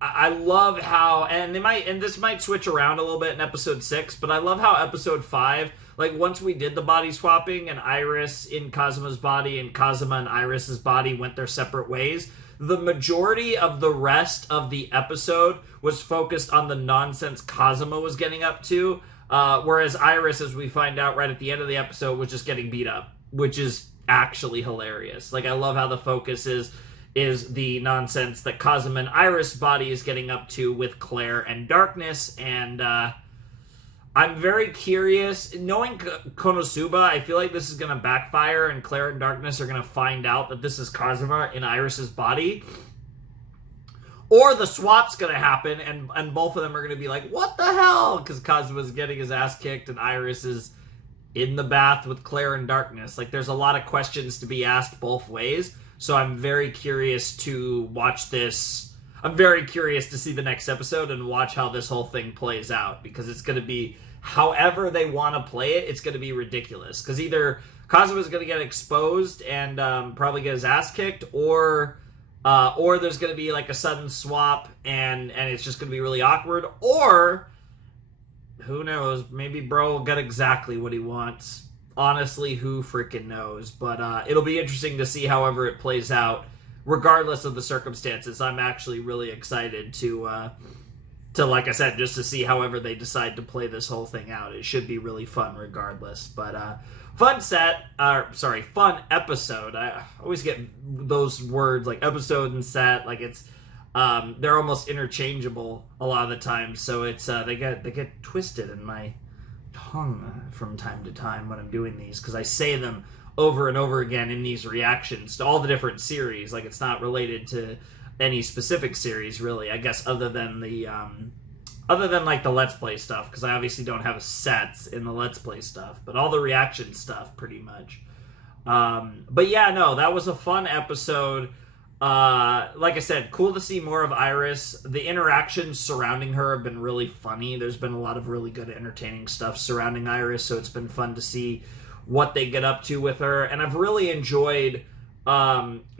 I love how, and this might switch around a little bit in episode 6, but I love how episode 5, like once we did the body swapping and Iris in Kazuma's body and Kazuma and Iris's body went their separate ways, the majority of the rest of the episode was focused on the nonsense Kazuma was getting up to, whereas Iris, as we find out right at the end of the episode, was just getting beat up, which is actually hilarious. Like, I love how the focus is the nonsense that Kazuma and Iris' body is getting up to with Claire and Darkness, and I'm very curious. Knowing Konosuba, I feel like this is going to backfire, and Claire and Darkness are going to find out that this is Kazuma in Iris' body. Or the swap's going to happen, and both of them are going to be like, what the hell? Because Kazuma's getting his ass kicked, and Iris is in the bath with Claire and Darkness. Like, there's a lot of questions to be asked both ways. So I'm very curious to watch this. I'm very curious to see the next episode and watch how this whole thing plays out, because it's going to be, however they want to play it, it's going to be ridiculous. Because either Kazuma's going to get exposed and probably get his ass kicked, or there's going to be like a sudden swap and it's just going to be really awkward, or who knows, maybe bro will get exactly what he wants. Honestly, who freaking knows? But it'll be interesting to see however it plays out, regardless of the circumstances. I'm actually really excited to like I said, just to see however they decide to play this whole thing out. It should be really fun regardless. But fun episode. I always get those words like episode and set, like it's they're almost interchangeable a lot of the time. So it's they get twisted in my tongue from time to time when I'm doing these, because I say them over and over again in these reactions to all the different series. Like, it's not related to any specific series, really, I guess, other than like the Let's Play stuff, because I obviously don't have sets in the Let's Play stuff, but all the reaction stuff, pretty much. But yeah, no, that was a fun episode. Like I said, cool to see more of Iris. The interactions surrounding her have been really funny. There's been a lot of really good entertaining stuff surrounding Iris, so it's been fun to see what they get up to with her. And I've really enjoyed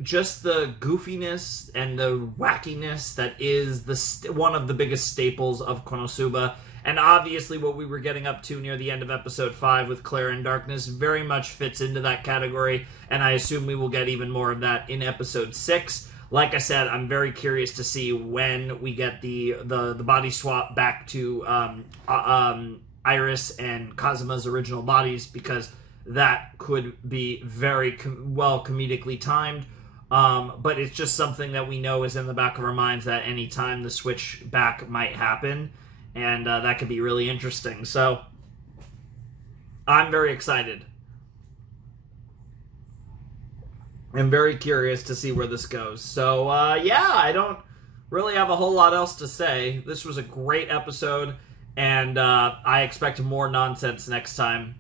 just the goofiness and the wackiness that is one of the biggest staples of Konosuba. And obviously what we were getting up to near the end of episode 5 with Claire in Darkness very much fits into that category, and I assume we will get even more of that in episode 6. Like I said, I'm very curious to see when we get the body swap back to Iris and Kazuma's original bodies, because that could be very comedically timed. But it's just something that we know is in the back of our minds, that any time the switch back might happen. And that could be really interesting. So, I'm very excited. I'm very curious to see where this goes. So, yeah, I don't really have a whole lot else to say. This was a great episode, and I expect more nonsense next time.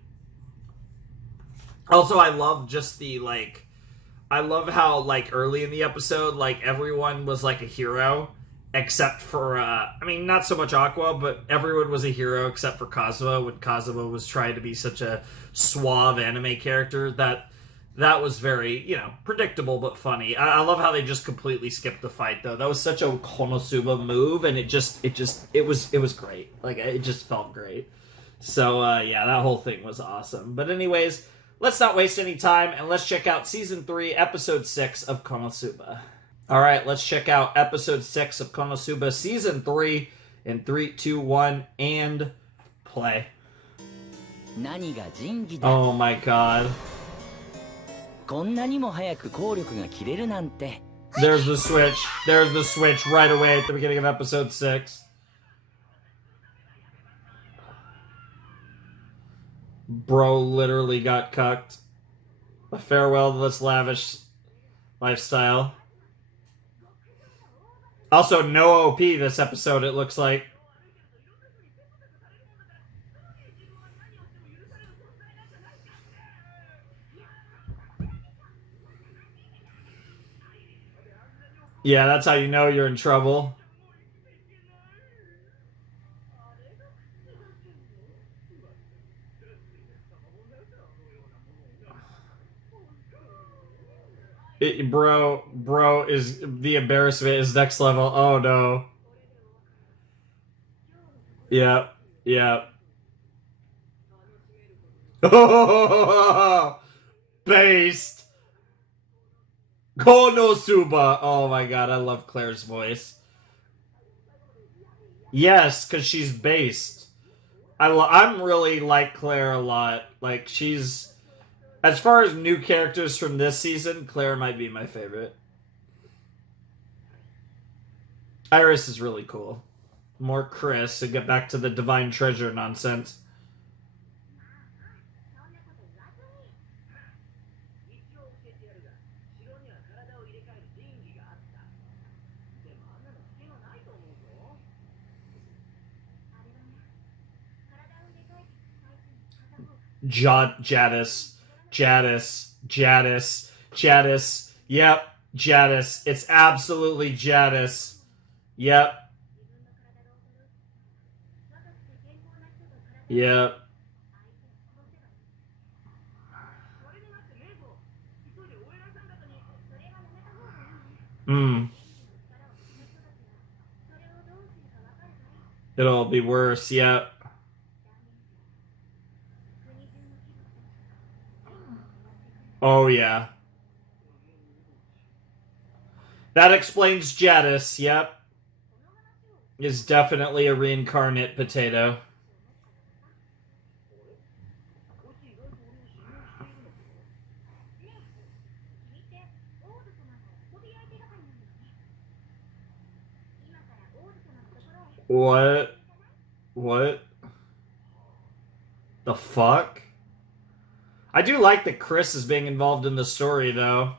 Also, I love just I love how, like, early in the episode, like, everyone was, like, a hero. Except for, not so much Aqua, but everyone was a hero except for Kazuma, when Kazuma was trying to be such a suave anime character. That was very, predictable but funny. I love how they just completely skipped the fight, though. That was such a KonoSuba move, and it was great. Like, it just felt great. So, yeah, that whole thing was awesome. But anyways, let's not waste any time, and let's check out Season 3, Episode 6 of KonoSuba. Alright, let's check out Episode 6 of KonoSuba Season 3 in 3, 2, 1, and play. Oh my god. There's the switch. There's the switch right away at the beginning of Episode 6. Bro literally got cucked. A farewell to this lavish lifestyle. Also, no OP this episode, it looks like. Yeah, that's how you know you're in trouble. Bro is the embarrassment is next level. Oh no. Yep. Based. KonoSuba. Oh my god, I love Claire's voice. Yes, because she's based. I'm really like Claire a lot. Like, she's... As far as new characters from this season, Claire might be my favorite. Iris is really cool. More Chris, and get back to the Divine Treasure nonsense. Jadis. Yep, Jadis. It's absolutely Jadis. Yep. Yep. Hmm. It'll be worse, yep. Oh, yeah. That explains Jadis, yep. Is definitely a reincarnate potato. What? What? The fuck? I do like that Chris is being involved in the story, though.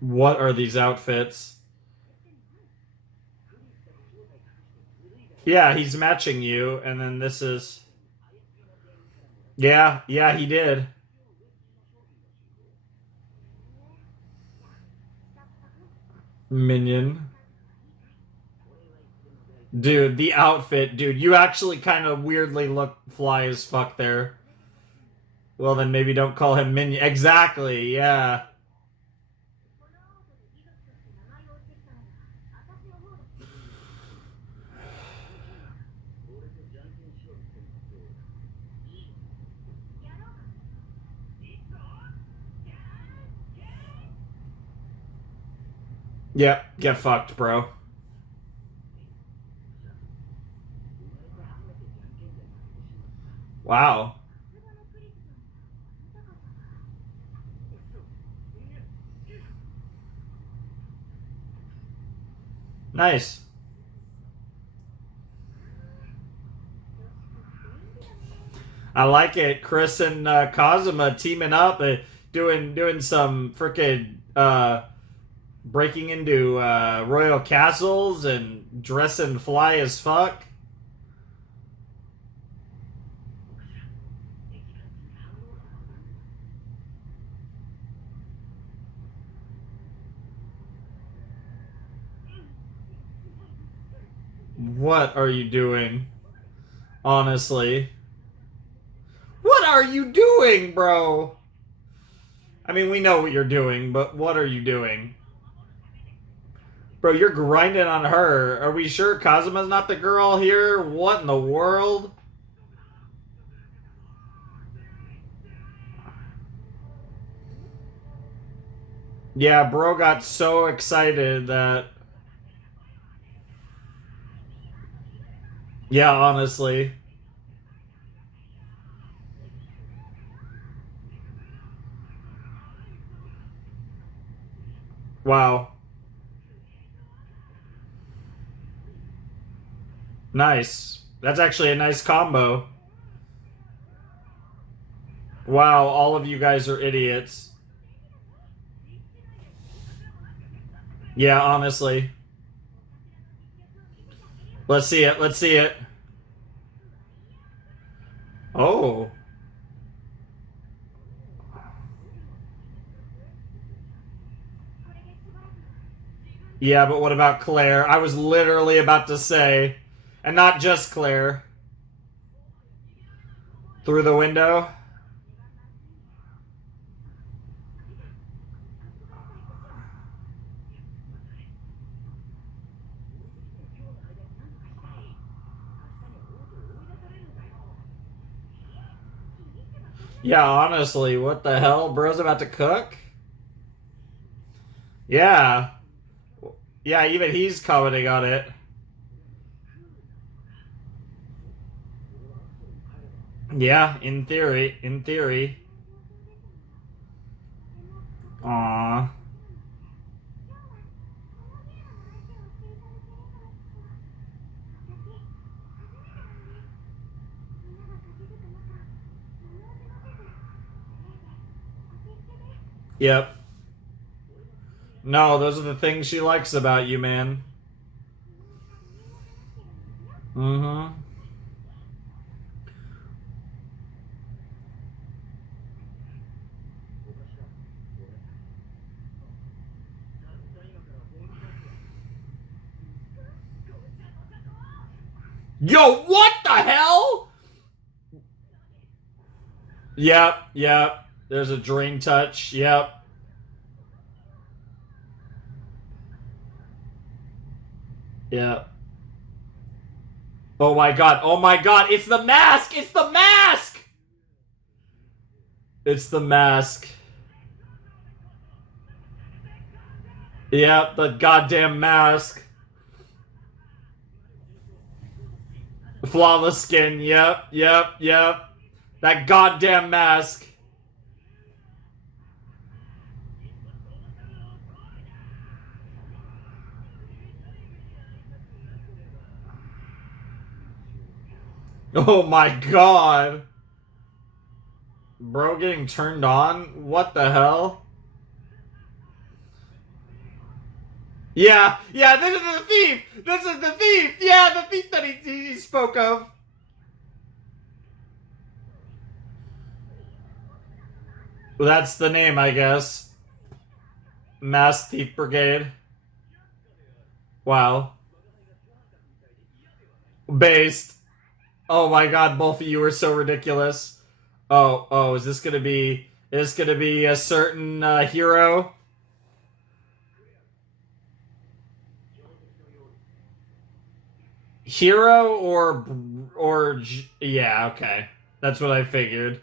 What are these outfits? Yeah, he's matching you, and then this is... Yeah, he did. Minion. Dude, the outfit, dude, you actually kind of weirdly look fly as fuck there. Well, then maybe don't call him Minion. Exactly, yeah. Yep, get fucked, bro. Wow. Nice. I like it. Chris and Kazuma teaming up, doing some freaking breaking into royal castles and dressing fly as fuck. What are you doing? Honestly. What are you doing, bro? I mean, we know what you're doing, but what are you doing? Bro, you're grinding on her. Are we sure Kazuma's not the girl here? What in the world? Yeah, bro got so excited that... Yeah, honestly. Wow. Nice. That's actually a nice combo. Wow, all of you guys are idiots. Yeah, honestly. Let's see it. Let's see it. Oh. Yeah, but what about Claire? I was literally about to say, and not just Claire. Through the window? Yeah, honestly, what the hell? Bro's about to cook? Yeah. Yeah, even he's commenting on it. Yeah, in theory. In theory. Aww. Yep. No, those are the things she likes about you, man. Mm-hmm. Yo, what the hell? Yep. There's a drain touch. Yep. Yep. Oh my god. It's the mask! It's the mask! It's the mask. Yep, the goddamn mask. Flawless skin. Yep. That goddamn mask. Oh my god. Bro getting turned on? What the hell? Yeah, this is the thief! This is the thief! Yeah, the thief that he spoke of. Well, that's the name, I guess. Mass Thief Brigade. Wow. Based. Oh my god, both of you are so ridiculous. Oh, is this gonna be a certain hero? Hero or yeah, okay. That's what I figured.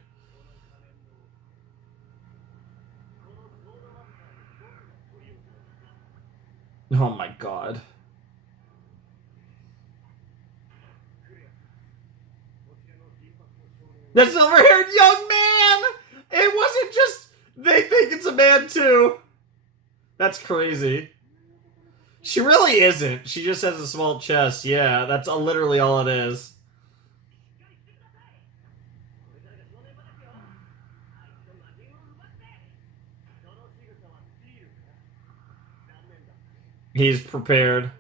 Oh my god. The silver-haired young man! It wasn't just... They think it's a man, too. That's crazy. She really isn't. She just has a small chest. Yeah, that's literally all it is. He's prepared.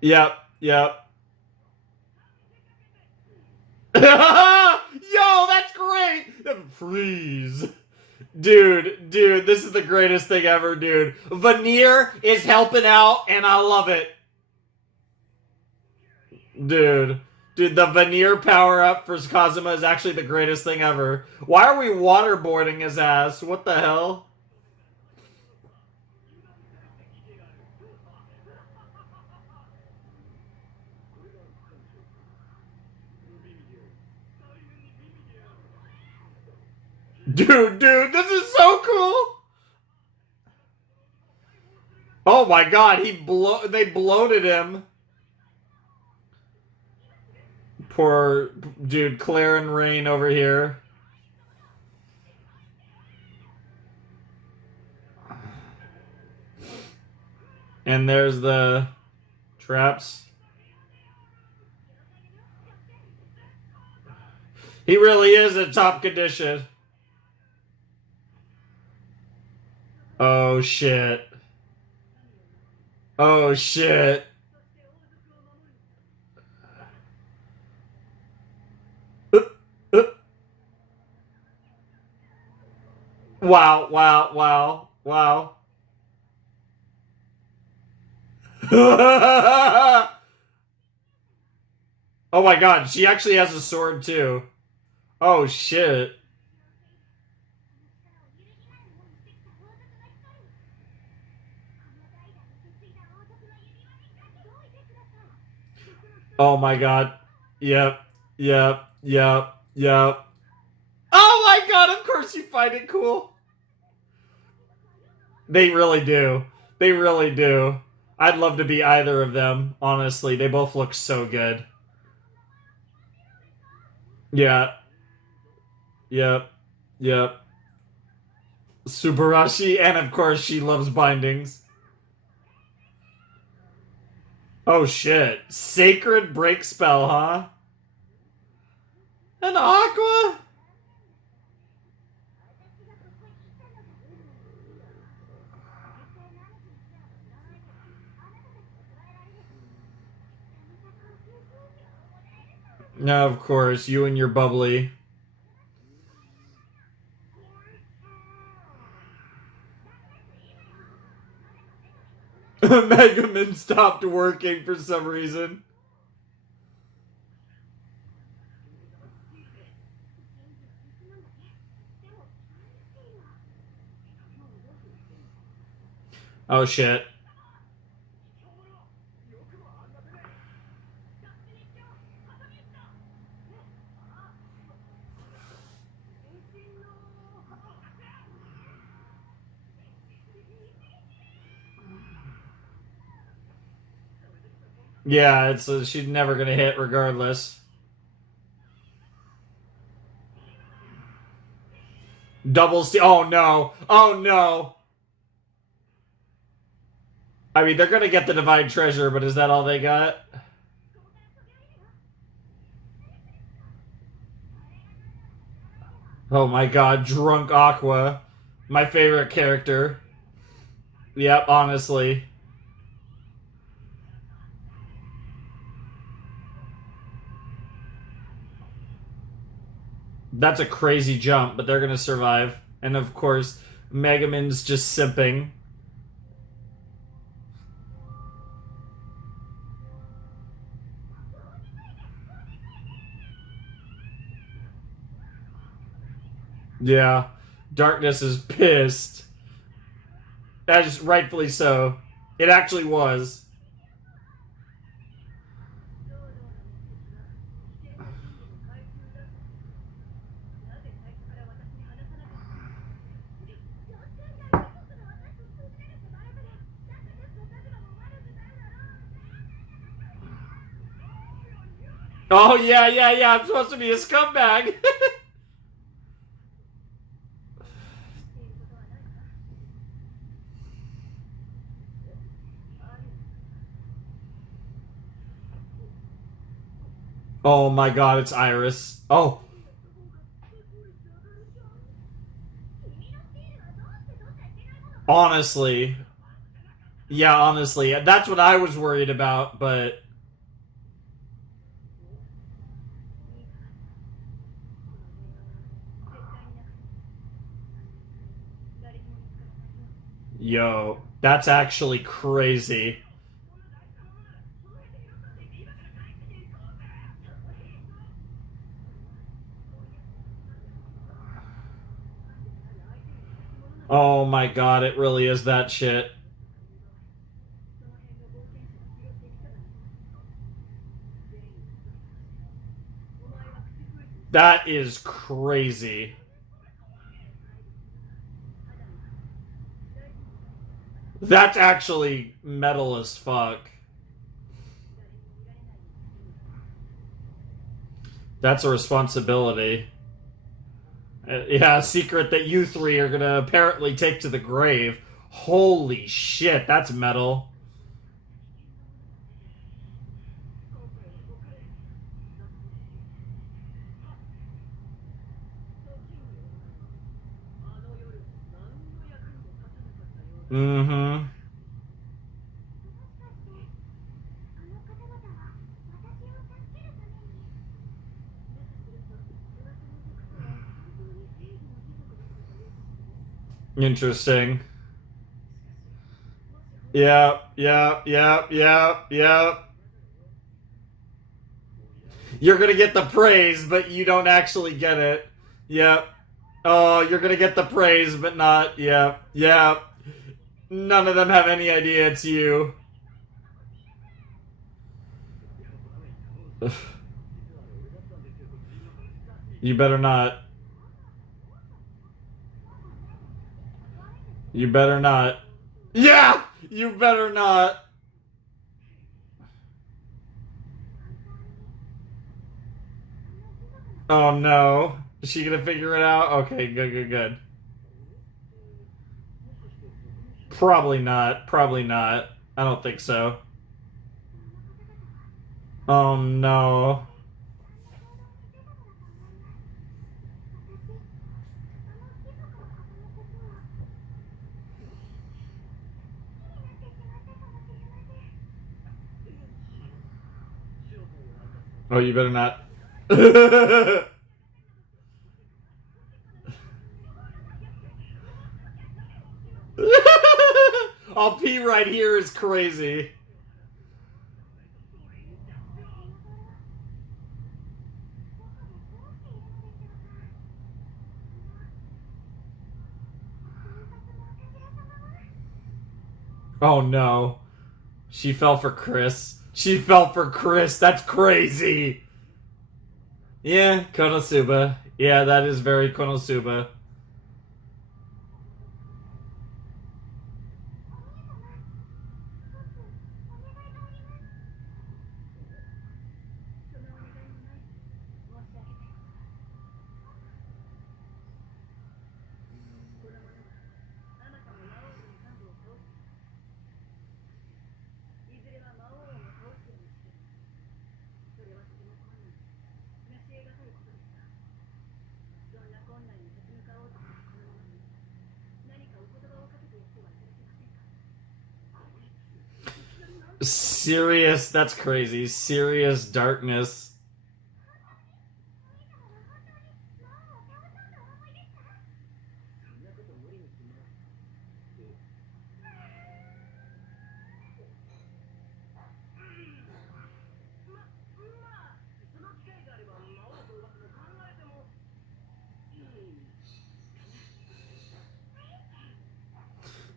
Yep. Yo, that's great! Freeze. Dude, this is the greatest thing ever, dude. Veneer is helping out, and I love it. Dude, the Veneer power-up for Kazuma is actually the greatest thing ever. Why are we waterboarding his ass? What the hell? Dude, this is so cool! Oh my god, they bloated him. Poor dude, Claire and Rain over here. And there's the traps. He really is in top condition. Oh shit. Oh shit. Wow. Oh my god, she actually has a sword too. Oh shit. Oh my god. Yep. Oh my god, of course you find it cool. They really do. I'd love to be either of them, honestly. They both look so good. Yeah. Yep. Subarashii, and of course she loves bindings. Oh shit. Sacred break spell, huh? An aqua? No, of course, you and your bubbly. Mega Man stopped working for some reason. Oh shit. Yeah, it's she's never gonna hit regardless. Double steal. Oh no. Oh no. I mean, they're gonna get the Divine Treasure, but is that all they got? Oh my god, Drunk Aqua. My favorite character. Yep, honestly. That's a crazy jump, but they're gonna survive. And of course, Mega Man's just simping. Yeah, Darkness is pissed. As rightfully so. It actually was. Oh, yeah, I'm supposed to be a scumbag. Oh my god, it's Iris. Oh. Honestly. Yeah, honestly. That's what I was worried about, but... Yo, that's actually crazy. Oh my god, it really is that shit. That is crazy. That's actually metal as fuck. That's a responsibility. Yeah, a secret that you three are gonna apparently take to the grave. Holy shit, that's metal. Mm-hmm. Interesting. Yep. You're gonna get the praise, but you don't actually get it. Yep. Oh, you're gonna get the praise, but not. Yep. None of them have any idea it's you. You better not. You better not. Yeah! You better not. Oh no. Is she gonna figure it out? Okay, good. Probably not. I don't think so. Oh no. Oh, you better not. I'll pee right here is crazy. Oh no. She fell for Chris. She fell for Chris. That's crazy. Yeah, KonoSuba. Yeah, that is very KonoSuba. Serious, that's crazy. Serious darkness.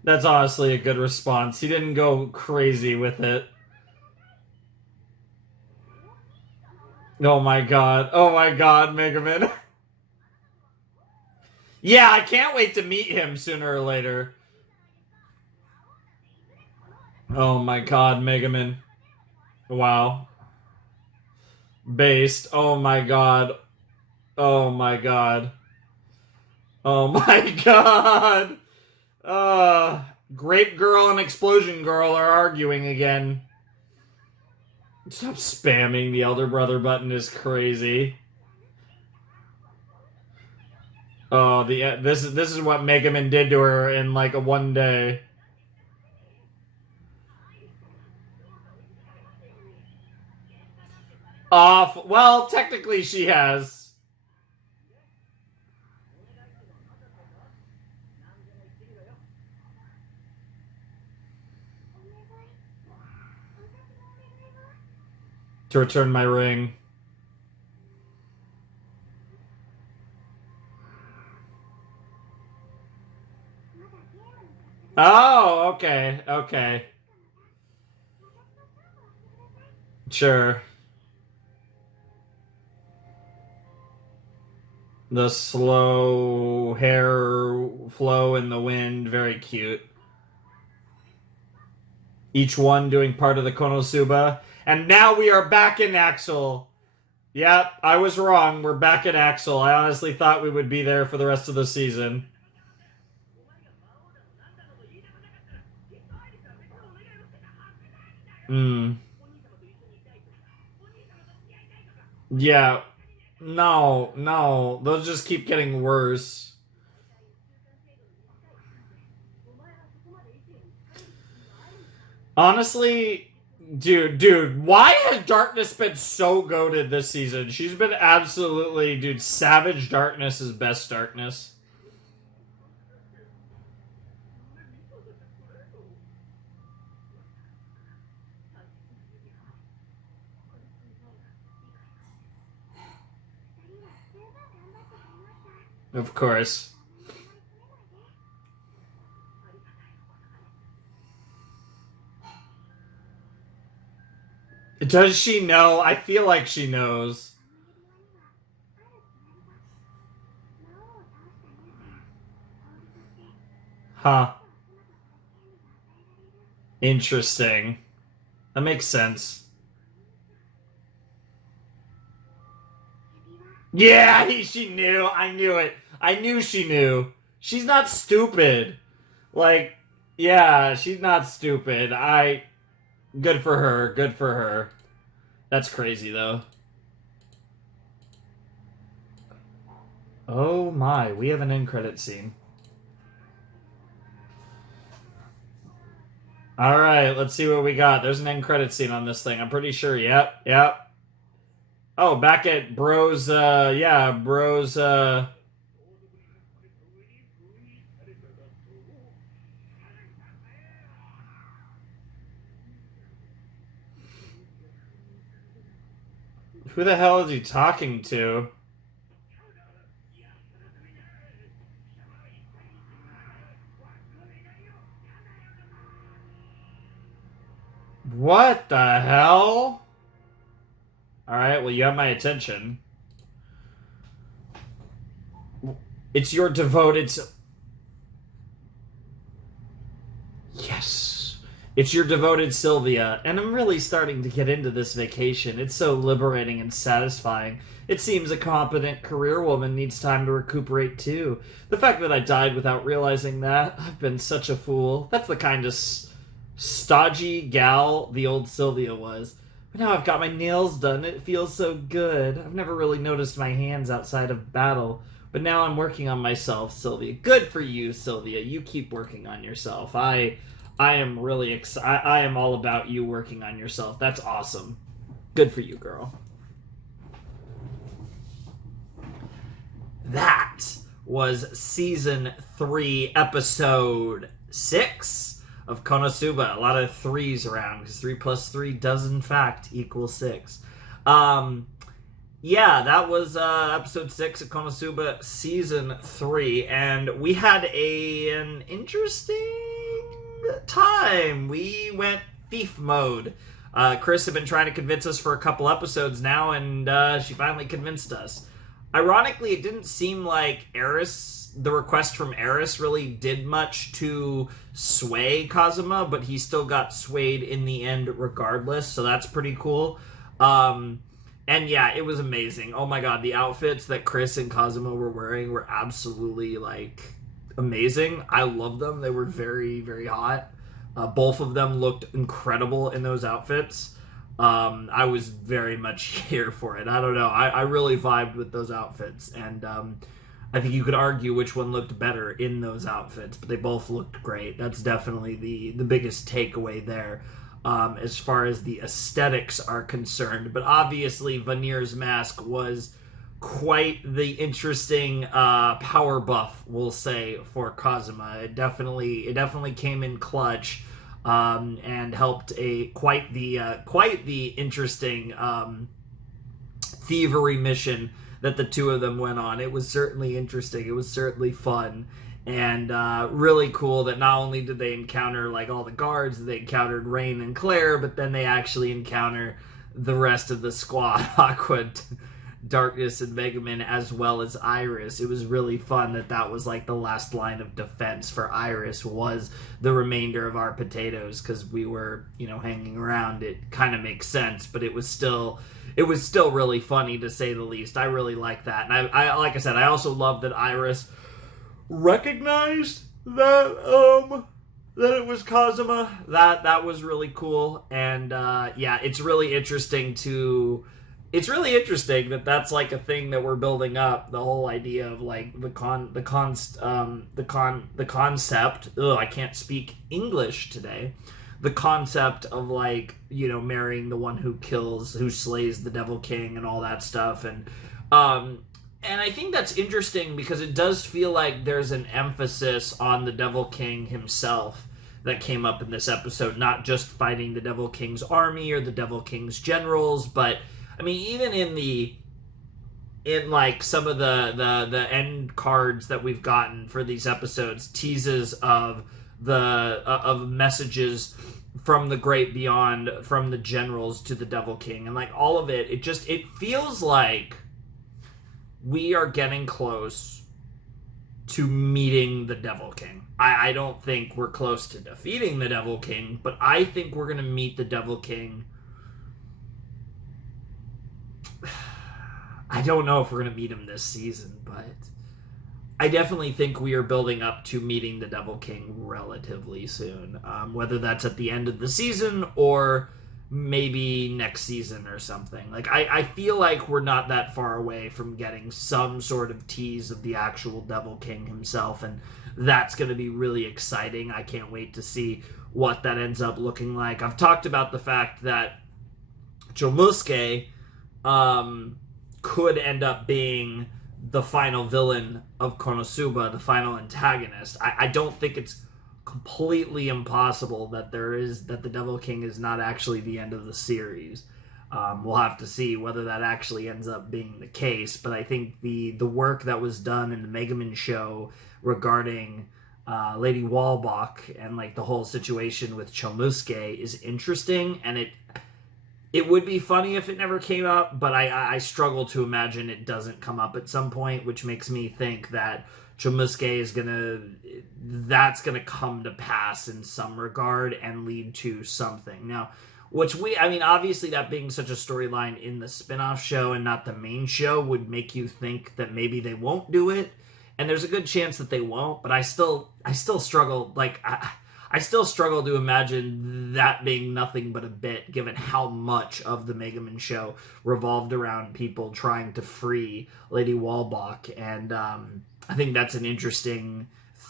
That's honestly a good response. He didn't go crazy with it. Oh my god. Oh my god, Megaman. Yeah, I can't wait to meet him sooner or later. Oh my god, Megaman. Wow. Based. Oh my god. Oh my god. Oh my god. Grape Girl and Explosion Girl are arguing again. Stop spamming the elder brother button is crazy. Oh, this is what Megaman did to her in like a one day. Off. Well, technically she has. To return my ring. Oh, okay, okay. Sure. The slow hair flow in the wind, very cute. Each one doing part of the KonoSuba. And now we are back in Axel. Yep, I was wrong. We're back in Axel. I honestly thought we would be there for the rest of the season. Yeah. No, no. They'll just keep getting worse. Honestly, dude, why has Darkness been so goated this season? She's been absolutely, dude, Savage Darkness is best Darkness. Of course. Does she know? I feel like she knows. Huh. Interesting. That makes sense. Yeah, she knew. I knew it. I knew she knew. She's not stupid. Like, yeah, she's not stupid. Good for her. Good for her. That's crazy, though. Oh my, we have an end credit scene. Alright, let's see what we got. There's an end credit scene on this thing. I'm pretty sure. Yep. Oh, back at Bro's, yeah, Bro's, Who the hell is he talking to? What the hell? Alright, well, you have my attention. It's your devoted... Yes. It's your devoted Sylvia, and I'm really starting to get into this vacation. It's so liberating and satisfying. It seems a competent career woman needs time to recuperate too. The fact that I died without realizing that, I've been such a fool. That's the kind of stodgy gal the old Sylvia was. But now I've got my nails done, it feels so good. I've never really noticed my hands outside of battle. But now I'm working on myself, Sylvia. Good for you, Sylvia. You keep working on yourself. I am really excited. I am all about you working on yourself. That's awesome. Good for you, girl. That was season 3, episode 6 of KonoSuba. A lot of 3s around because 3 plus 3 does in fact equal 6. Yeah, that was episode 6 of KonoSuba season 3, and we had an interesting time. We went thief mode. Chris had been trying to convince us for a couple episodes now, and she finally convinced us. Ironically, it didn't seem like the request from Eris really did much to sway Kazuma, but he still got swayed in the end regardless, so that's pretty cool. And yeah, it was amazing. Oh my god, the outfits that Chris and Kazuma were wearing were absolutely, amazing. I love them. They were very, very hot. Both of them looked incredible in those outfits. I was very much here for it. I don't know. I really vibed with those outfits. And I think you could argue which one looked better in those outfits, but they both looked great. That's definitely the biggest takeaway there. As far as the aesthetics are concerned. But obviously, Vanir's mask was quite the interesting power buff, we'll say, for Kazuma. It definitely came in clutch and helped quite the interesting thievery mission that the two of them went on. It was certainly interesting. It was certainly fun. And really cool that not only did they encounter all the guards, they encountered Rain and Claire, but then they actually encounter the rest of the squad, Aqua, Darkness, and Megaman, as well as Iris. It was really fun that was the last line of defense for Iris was the remainder of our potatoes, because we were, hanging around. It kind of makes sense, but it was still really funny, to say the least. I really like that. And I like I said, I also love that Iris recognized that it was Kazuma. That was really cool. And yeah, it's really interesting that that's a thing that we're building up, the whole idea of the concept. I can't speak English today. The concept of marrying the one who slays the Devil King and all that stuff. And I think that's interesting because it does feel like there's an emphasis on the Devil King himself that came up in this episode, not just fighting the Devil King's army or the Devil King's generals, but I mean, even in some of the end cards that we've gotten for these episodes, teases of of messages from the great beyond, from the generals to the Devil King, and all of it, it feels like we are getting close to meeting the Devil King. I don't think we're close to defeating the Devil King, but I think we're going to meet the Devil King. I don't know if we're going to meet him this season, but I definitely think we are building up to meeting the Devil King relatively soon. Whether that's at the end of the season or maybe next season or something. I feel like we're not that far away from getting some sort of tease of the actual Devil King himself, and that's going to be really exciting. I can't wait to see what that ends up looking like. I've talked about the fact that Jomusuke could end up being the final villain of Konosuba, the final antagonist. I don't think it's completely impossible that the Devil King is not actually the end of the series. We'll have to see whether that actually ends up being the case, but I think the work that was done in the Megaman show regarding Lady Walbach and like the whole situation with Chomusuke is interesting, and it would be funny if it never came up, but I struggle to imagine it doesn't come up at some point, which makes me think that Chomusuke is that's gonna come to pass in some regard and lead to something. Now, obviously that being such a storyline in the spin-off show and not the main show would make you think that maybe they won't do it, and there's a good chance that they won't, but I still struggle, like, I still struggle to imagine that being nothing but a bit, given how much of the Megaman show revolved around people trying to free Lady Walbach, and I think that's an interesting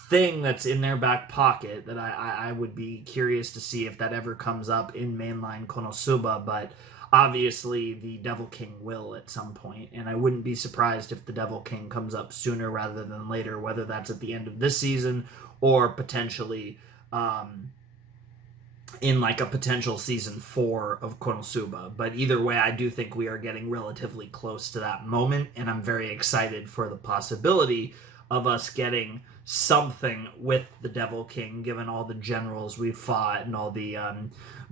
thing that's in their back pocket that I would be curious to see if that ever comes up in mainline KonoSuba, but obviously the Devil King will at some point, and I wouldn't be surprised if the Devil King comes up sooner rather than later, whether that's at the end of this season or potentially in like a potential season 4 of KonoSuba. But either way, I do think we are getting relatively close to that moment, and I'm very excited for the possibility of us getting something with the Devil King, given all the generals we've fought and all the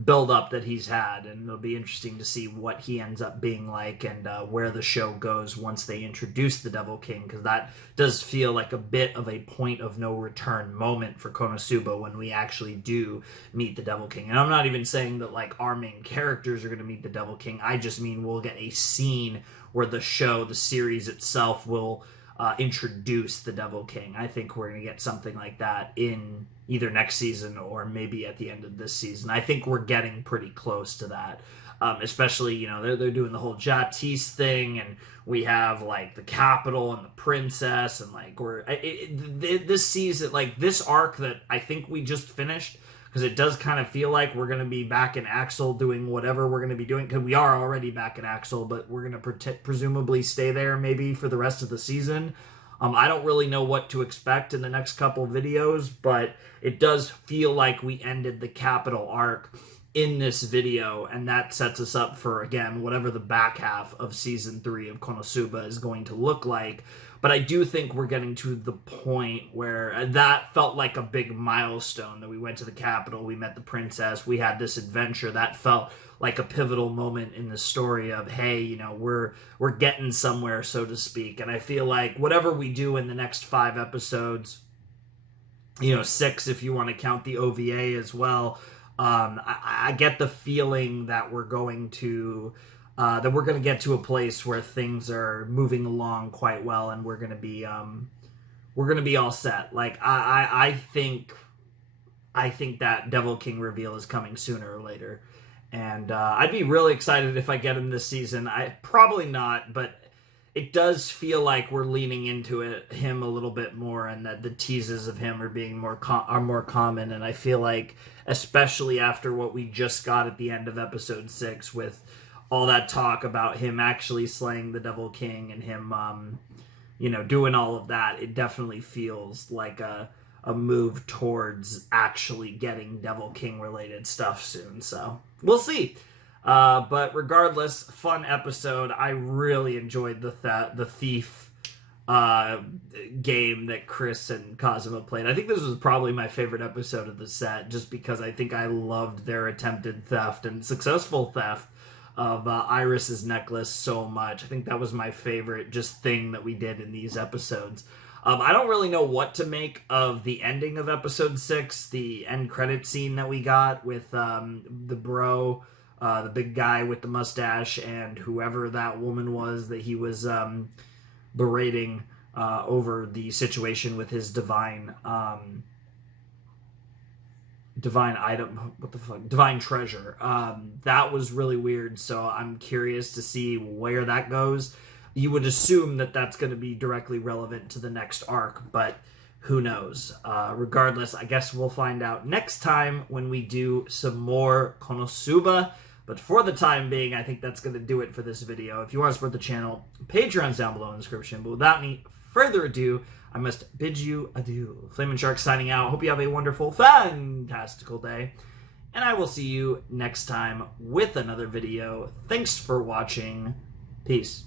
build-up that he's had, and it'll be interesting to see what he ends up being like and where the show goes once they introduce the Devil King, because that does feel like a bit of a point-of-no-return moment for KonoSuba when we actually do meet the Devil King. And I'm not even saying that like our main characters are going to meet the Devil King, I just mean we'll get a scene where the series itself will introduce the Devil King. I think we're going to get something like that in either next season or maybe at the end of this season. I think we're getting pretty close to that. Especially, you know, they're doing the whole Jatis thing, and we have like the capital and the princess, and like this season, like this arc that I think we just finished, because it does kind of feel like we're going to be back in Axel doing whatever we're going to be doing, because we are already back in Axel, but we're going to presumably stay there maybe for the rest of the season. I don't really know what to expect in the next couple videos, but it does feel like we ended the capital arc in this video, and that sets us up for, again, whatever the back half of season 3 of KonoSuba is going to look like. But I do think we're getting to the point where that felt like a big milestone, that we went to the capital, we met the princess, we had this adventure. That felt like a pivotal moment in the story of, hey, you know, we're getting somewhere, so to speak. And I feel like whatever we do in the next 5 episodes, you know, 6 if you want to count the OVA as well, I get the feeling that we're going to get to a place where things are moving along quite well, and we're gonna be all set. Like I think that Devil King reveal is coming sooner or later, and I'd be really excited if I get him this season. I probably not, but it does feel like we're leaning into him a little bit more, and that the teases of him are being more common. And I feel like, especially after what we just got at the end of episode 6 with all that talk about him actually slaying the Devil King and him, you know, doing all of that, it definitely feels like a move towards actually getting Devil King related stuff soon. So we'll see. But regardless, fun episode. I really enjoyed the Thief game that Chris and Kazuma played. I think this was probably my favorite episode of the set, just because I think I loved their attempted theft and successful theft of Iris's necklace so much. I think that was my favorite just thing that we did in these episodes. I don't really know what to make of the ending of episode 6, the end credit scene that we got with the bro, the big guy with the mustache, and whoever that woman was that he was berating over the situation with his divine item, divine treasure. That was really weird, so I'm curious to see where that goes. You would assume that that's going to be directly relevant to the next arc, but who knows? Regardless, I guess we'll find out next time when we do some more KonoSuba. But for the time being, I think that's going to do it for this video. If you want to support the channel, Patreon's down below in the description. But without any further ado, I must bid you adieu. Flamin' Shark signing out. Hope you have a wonderful, fantastical day. and I will see you next time with another video. Thanks for watching. Peace.